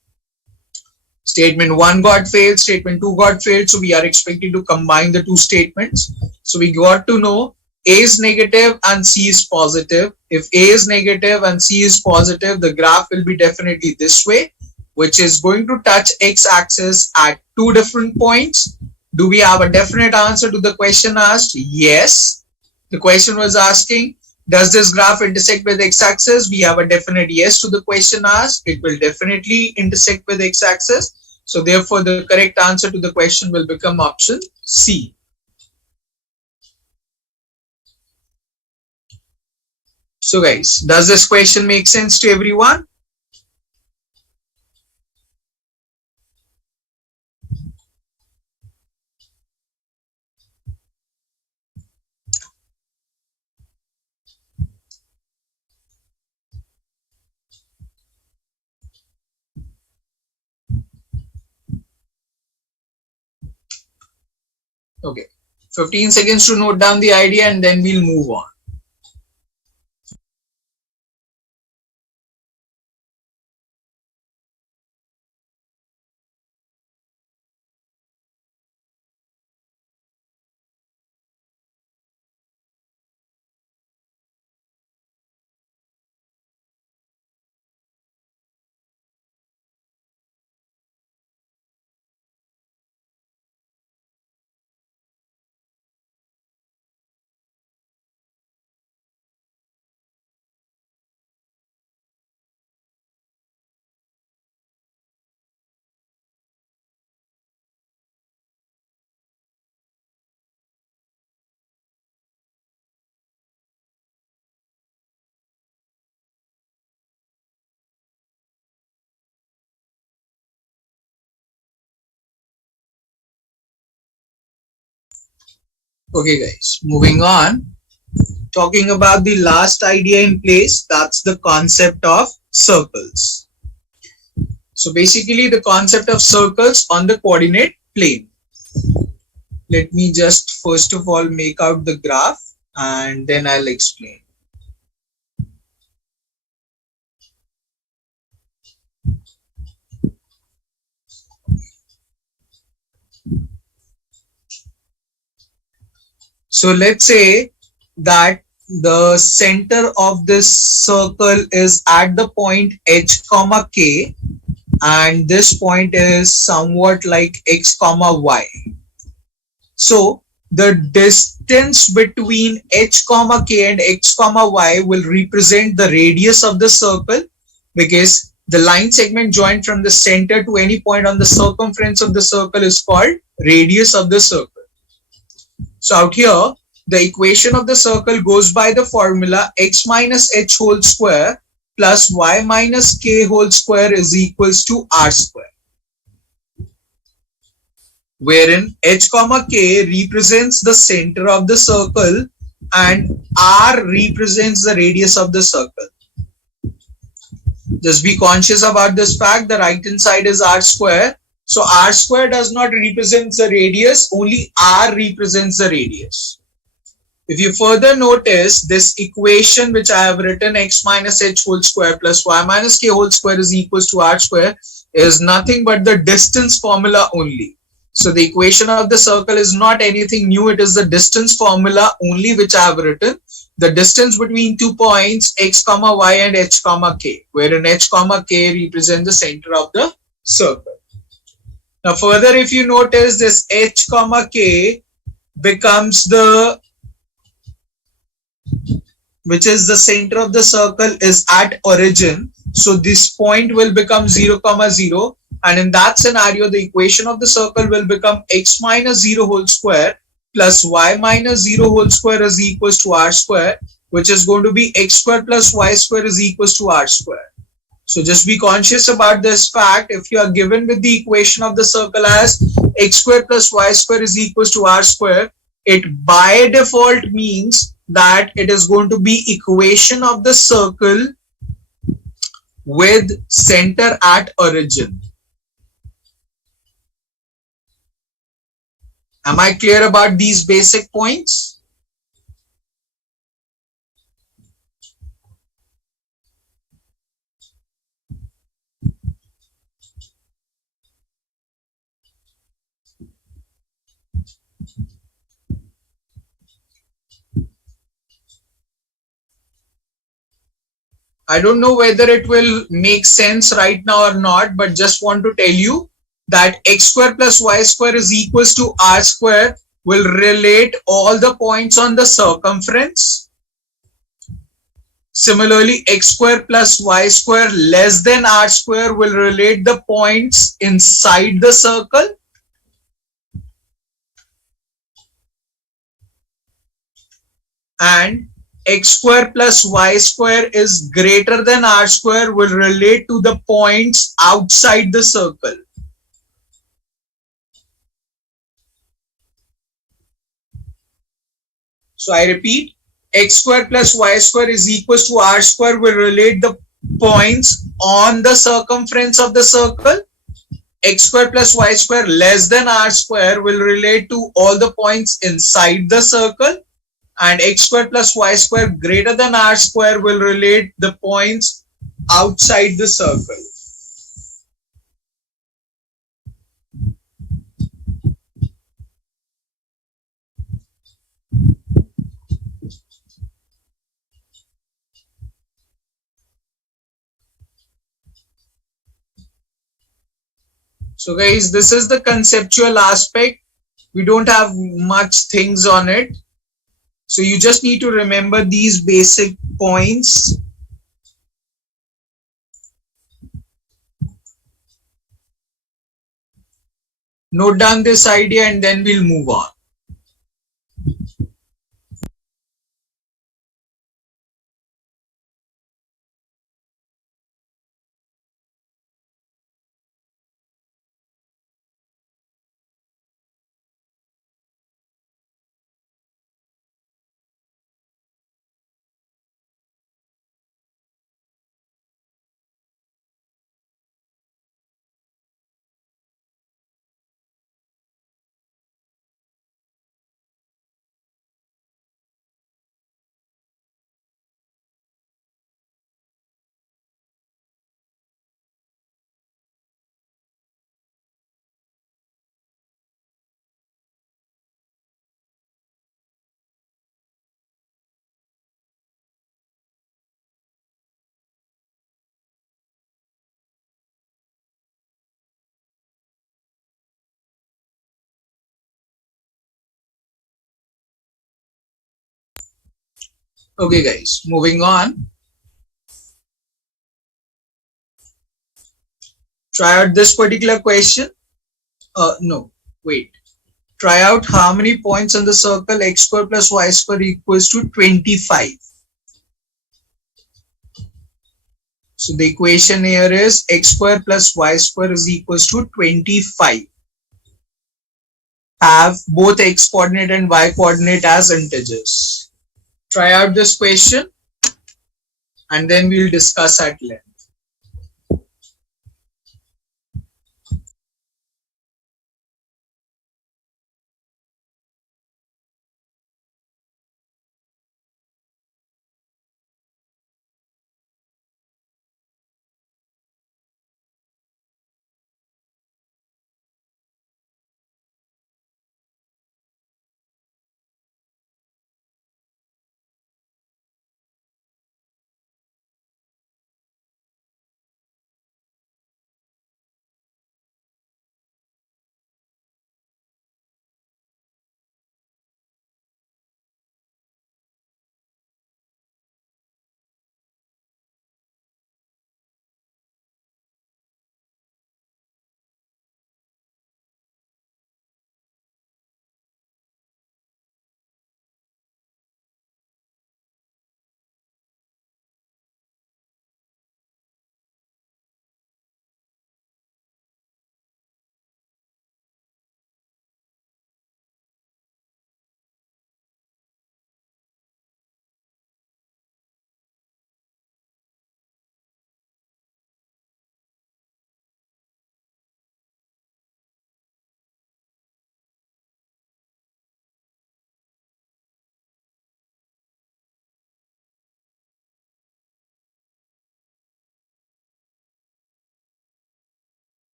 Statement 1 got failed, statement 2 got failed. So we are expecting to combine the two statements. So we got to know A is negative and C is positive. If A is negative and C is positive, the graph will be definitely this way, which is going to touch x-axis at two different points. Do we have a definite answer to the question asked? Yes. The question was asking, does this graph intersect with x-axis? We have a definite yes to the question asked. It will definitely intersect with x-axis. So therefore, the correct answer to the question will become option C. So guys, does this question make sense to everyone? Okay, 15 seconds to note down the idea and then we'll move on. Okay guys, moving on. Talking about the last idea in place, that's the concept of circles. So basically the concept of circles on the coordinate plane. Let me just first of all make out the graph and then I'll explain. So let's say that the center of this circle is at the point h comma k, and this point is somewhat like x comma y. So the distance between h comma k and x comma y will represent the radius of the circle, because the line segment joined from the center to any point on the circumference of the circle is called radius of the circle. So out here, the equation of the circle goes by the formula x minus h whole square plus y minus k whole square is equals to r square, wherein h comma k represents the center of the circle and r represents the radius of the circle. Just be conscious about this fact. The right hand side is r square. So r square does not represent the radius, only r represents the radius. If you further notice, this equation which I have written, x minus h whole square plus y minus k whole square is equals to r square, is nothing but the distance formula only. So the equation of the circle is not anything new. It is the distance formula only which I have written. The distance between 2 points x comma y and h comma k, wherein h comma k represent the center of the circle. Now further, if you notice, this h comma k becomes the, which is the center of the circle, is at origin. So this point will become 0 comma 0, and in that scenario the equation of the circle will become x minus 0 whole square plus y minus 0 whole square is equals to r square, which is going to be x square plus y square is equals to r square. So just be conscious about this fact. If you are given with the equation of the circle as x square plus y square is equals to r square, it by default means that it is going to be equation of the circle with center at origin. Am I clear about these basic points? I don't know whether it will make sense right now or not, but just want to tell you that x square plus y square is equals to r square will relate all the points on the circumference. Similarly, x square plus y square less than r square will relate the points inside the circle. And x square plus y square is greater than r square will relate to the points outside the circle. So I repeat, x square plus y square is equals to r square will relate the points on the circumference of the circle. x square plus y square less than r square will relate to all the points inside the circle, and x square plus y square greater than r square will relate the points outside the circle. So guys, this is the conceptual aspect. We don't have much things on it. So you just need to remember these basic points. Note down this idea and then we'll move on. Okay guys, moving on. Try out this particular question. No, wait. Try out how many points on the circle x square plus y square equals to 25. So the equation here is x square plus y square is equals to 25. Have both x coordinate and y coordinate as integers. Try out this question and then we'll discuss at length.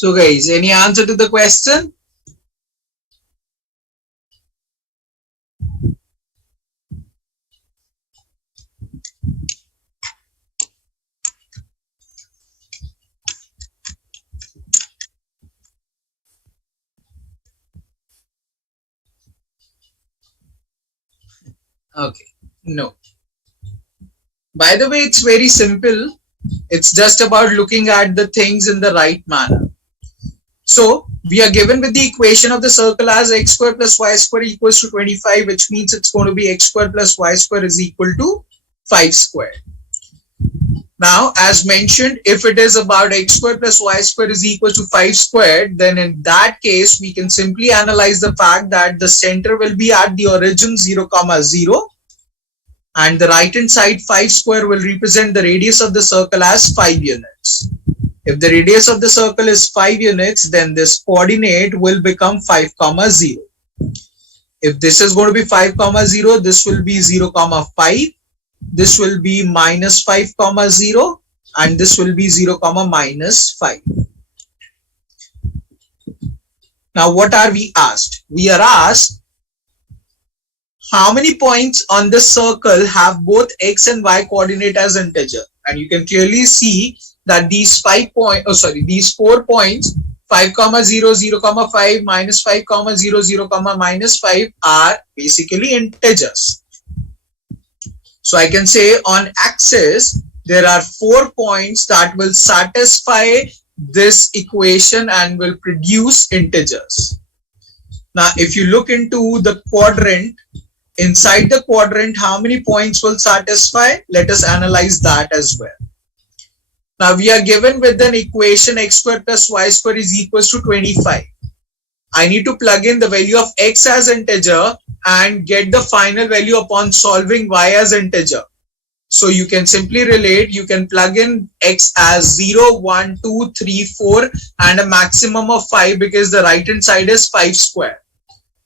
So guys, any answer to the question? Okay, no. By the way, it's very simple. It's just about looking at the things in the right manner. So we are given with the equation of the circle as x square plus y square equals to 25, which means it's going to be x square plus y square is equal to 5 square. Now, as mentioned, if it is about x square plus y square is equal to 5 squared, then in that case, we can simply analyze the fact that the center will be at the origin 0, 0, and the right hand side 5 square will represent the radius of the circle as 5 units. If the radius of the circle is 5 units, then this coordinate will become 5, 0. If this is going to be 5, 0, this will be 0, 5. This will be minus 5, 0, and this will be 0, minus 5. Now, what are we asked? We are asked how many points on the circle have both x and y coordinate as integer, and you can clearly see that these 4 points 5, 0, 0, 5, minus 5, 0, 0, minus 5 are basically integers. So I can say on axis there are 4 points that will satisfy this equation and will produce integers. Now if you look into the quadrant, inside the quadrant how many points will satisfy? Let us analyze that as well. Now we are given with an equation x square plus y square is equals to 25. I need to plug in the value of x as integer and get the final value upon solving y as integer. So you can simply relate, you can plug in x as 0, 1, 2, 3, 4 and a maximum of 5 because the right hand side is 5 square.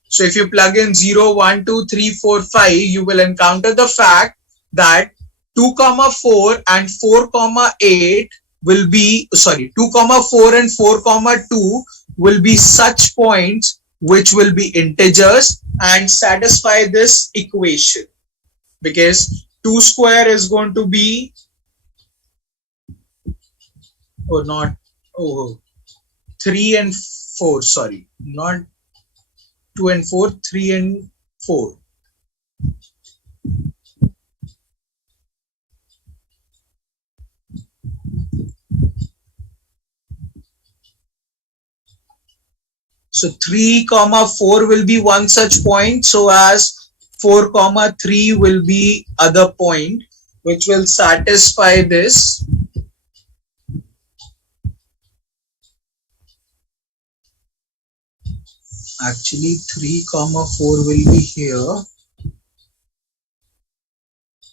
So if you plug in 0, 1, 2, 3, 4, 5, you will encounter the fact that 2, 4 and 4, 8 will be, 2, 4 and 4, 2 will be such points which will be integers and satisfy this equation, because 2 square is going to be 3 and 4, not 2 and 4, 3 and 4. So 3, 4 will be one such point, so as 4, 3 will be other point which will satisfy this. Actually 3, 4 will be here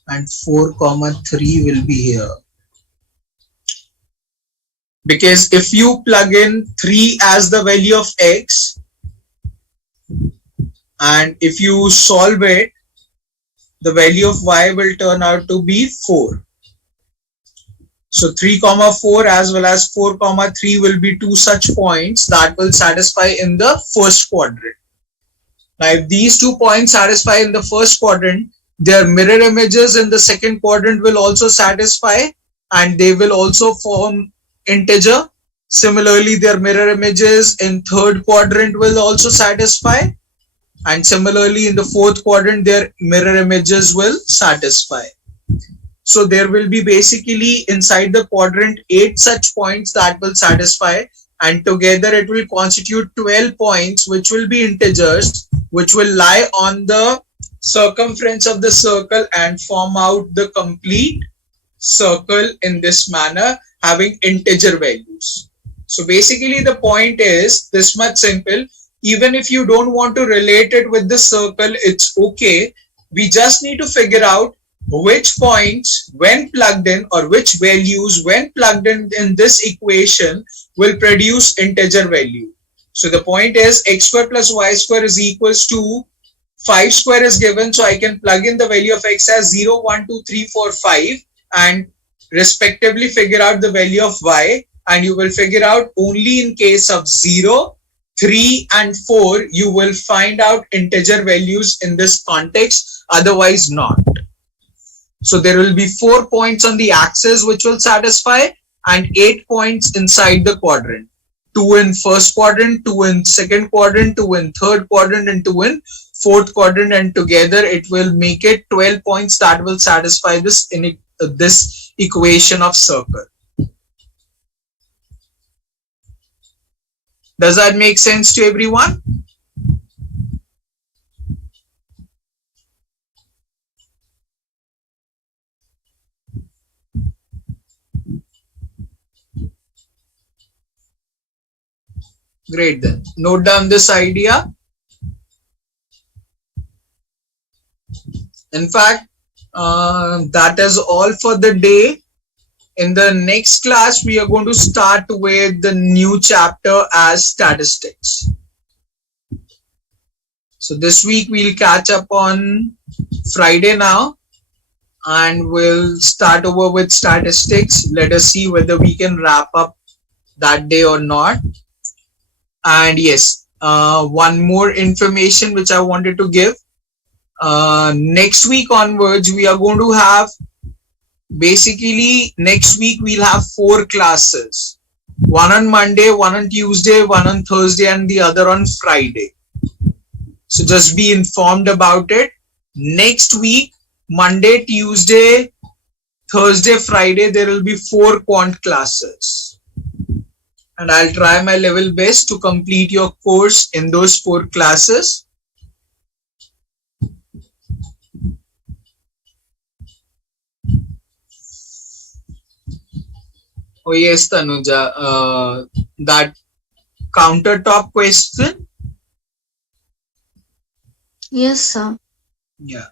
and 4, 3 will be here. Because if you plug in 3 as the value of x and if you solve it, the value of y will turn out to be 4. So 3, 4 as well as 4, 3 will be two such points that will satisfy in the first quadrant. Now if these 2 points satisfy in the first quadrant, their mirror images in the second quadrant will also satisfy and they will also form integer. Similarly, their mirror images in third quadrant will also satisfy, and similarly in the fourth quadrant their mirror images will satisfy. So there will be basically inside the quadrant 8 such points that will satisfy, and together it will constitute 12 points which will be integers, which will lie on the circumference of the circle and form out the complete circle in this manner, having integer values. So basically the point is this much simple. Even if you don't want to relate it with the circle, it's okay. We just need to figure out which points when plugged in or which values when plugged in this equation will produce integer value. So the point is x square plus y square is equals to 5 square is given. So I can plug in the value of x as 0, 1, 2, 3, 4, 5 and respectively figure out the value of y, and you will figure out only in case of 0, 3 and 4 you will find out integer values in this context, otherwise not. So there will be 4 points on the axis which will satisfy and 8 points inside the quadrant. 2 in first quadrant, 2 in second quadrant, 2 in third quadrant and 2 in fourth quadrant, and together it will make it 12 points that will satisfy this this equation of circle. Does that make sense to everyone? Great, then note down this idea. In fact, that is all for the day. In the next class, we are going to start with the new chapter as statistics. So this week we'll catch up on Friday now, and we'll start over with statistics. Let us see whether we can wrap up that day or not. And yes, one more information which I wanted to give. Next week onwards, we are going to have, basically next week we'll have 4 classes. One on Monday, one on Tuesday, one on Thursday, and the other on Friday. So just be informed about it. Next week, Monday, Tuesday, Thursday, Friday, there will be 4 quant classes. And I'll try my level best to complete your course in those 4 classes. Oh yes, Tanuja, that countertop question. Yes, sir. Yeah.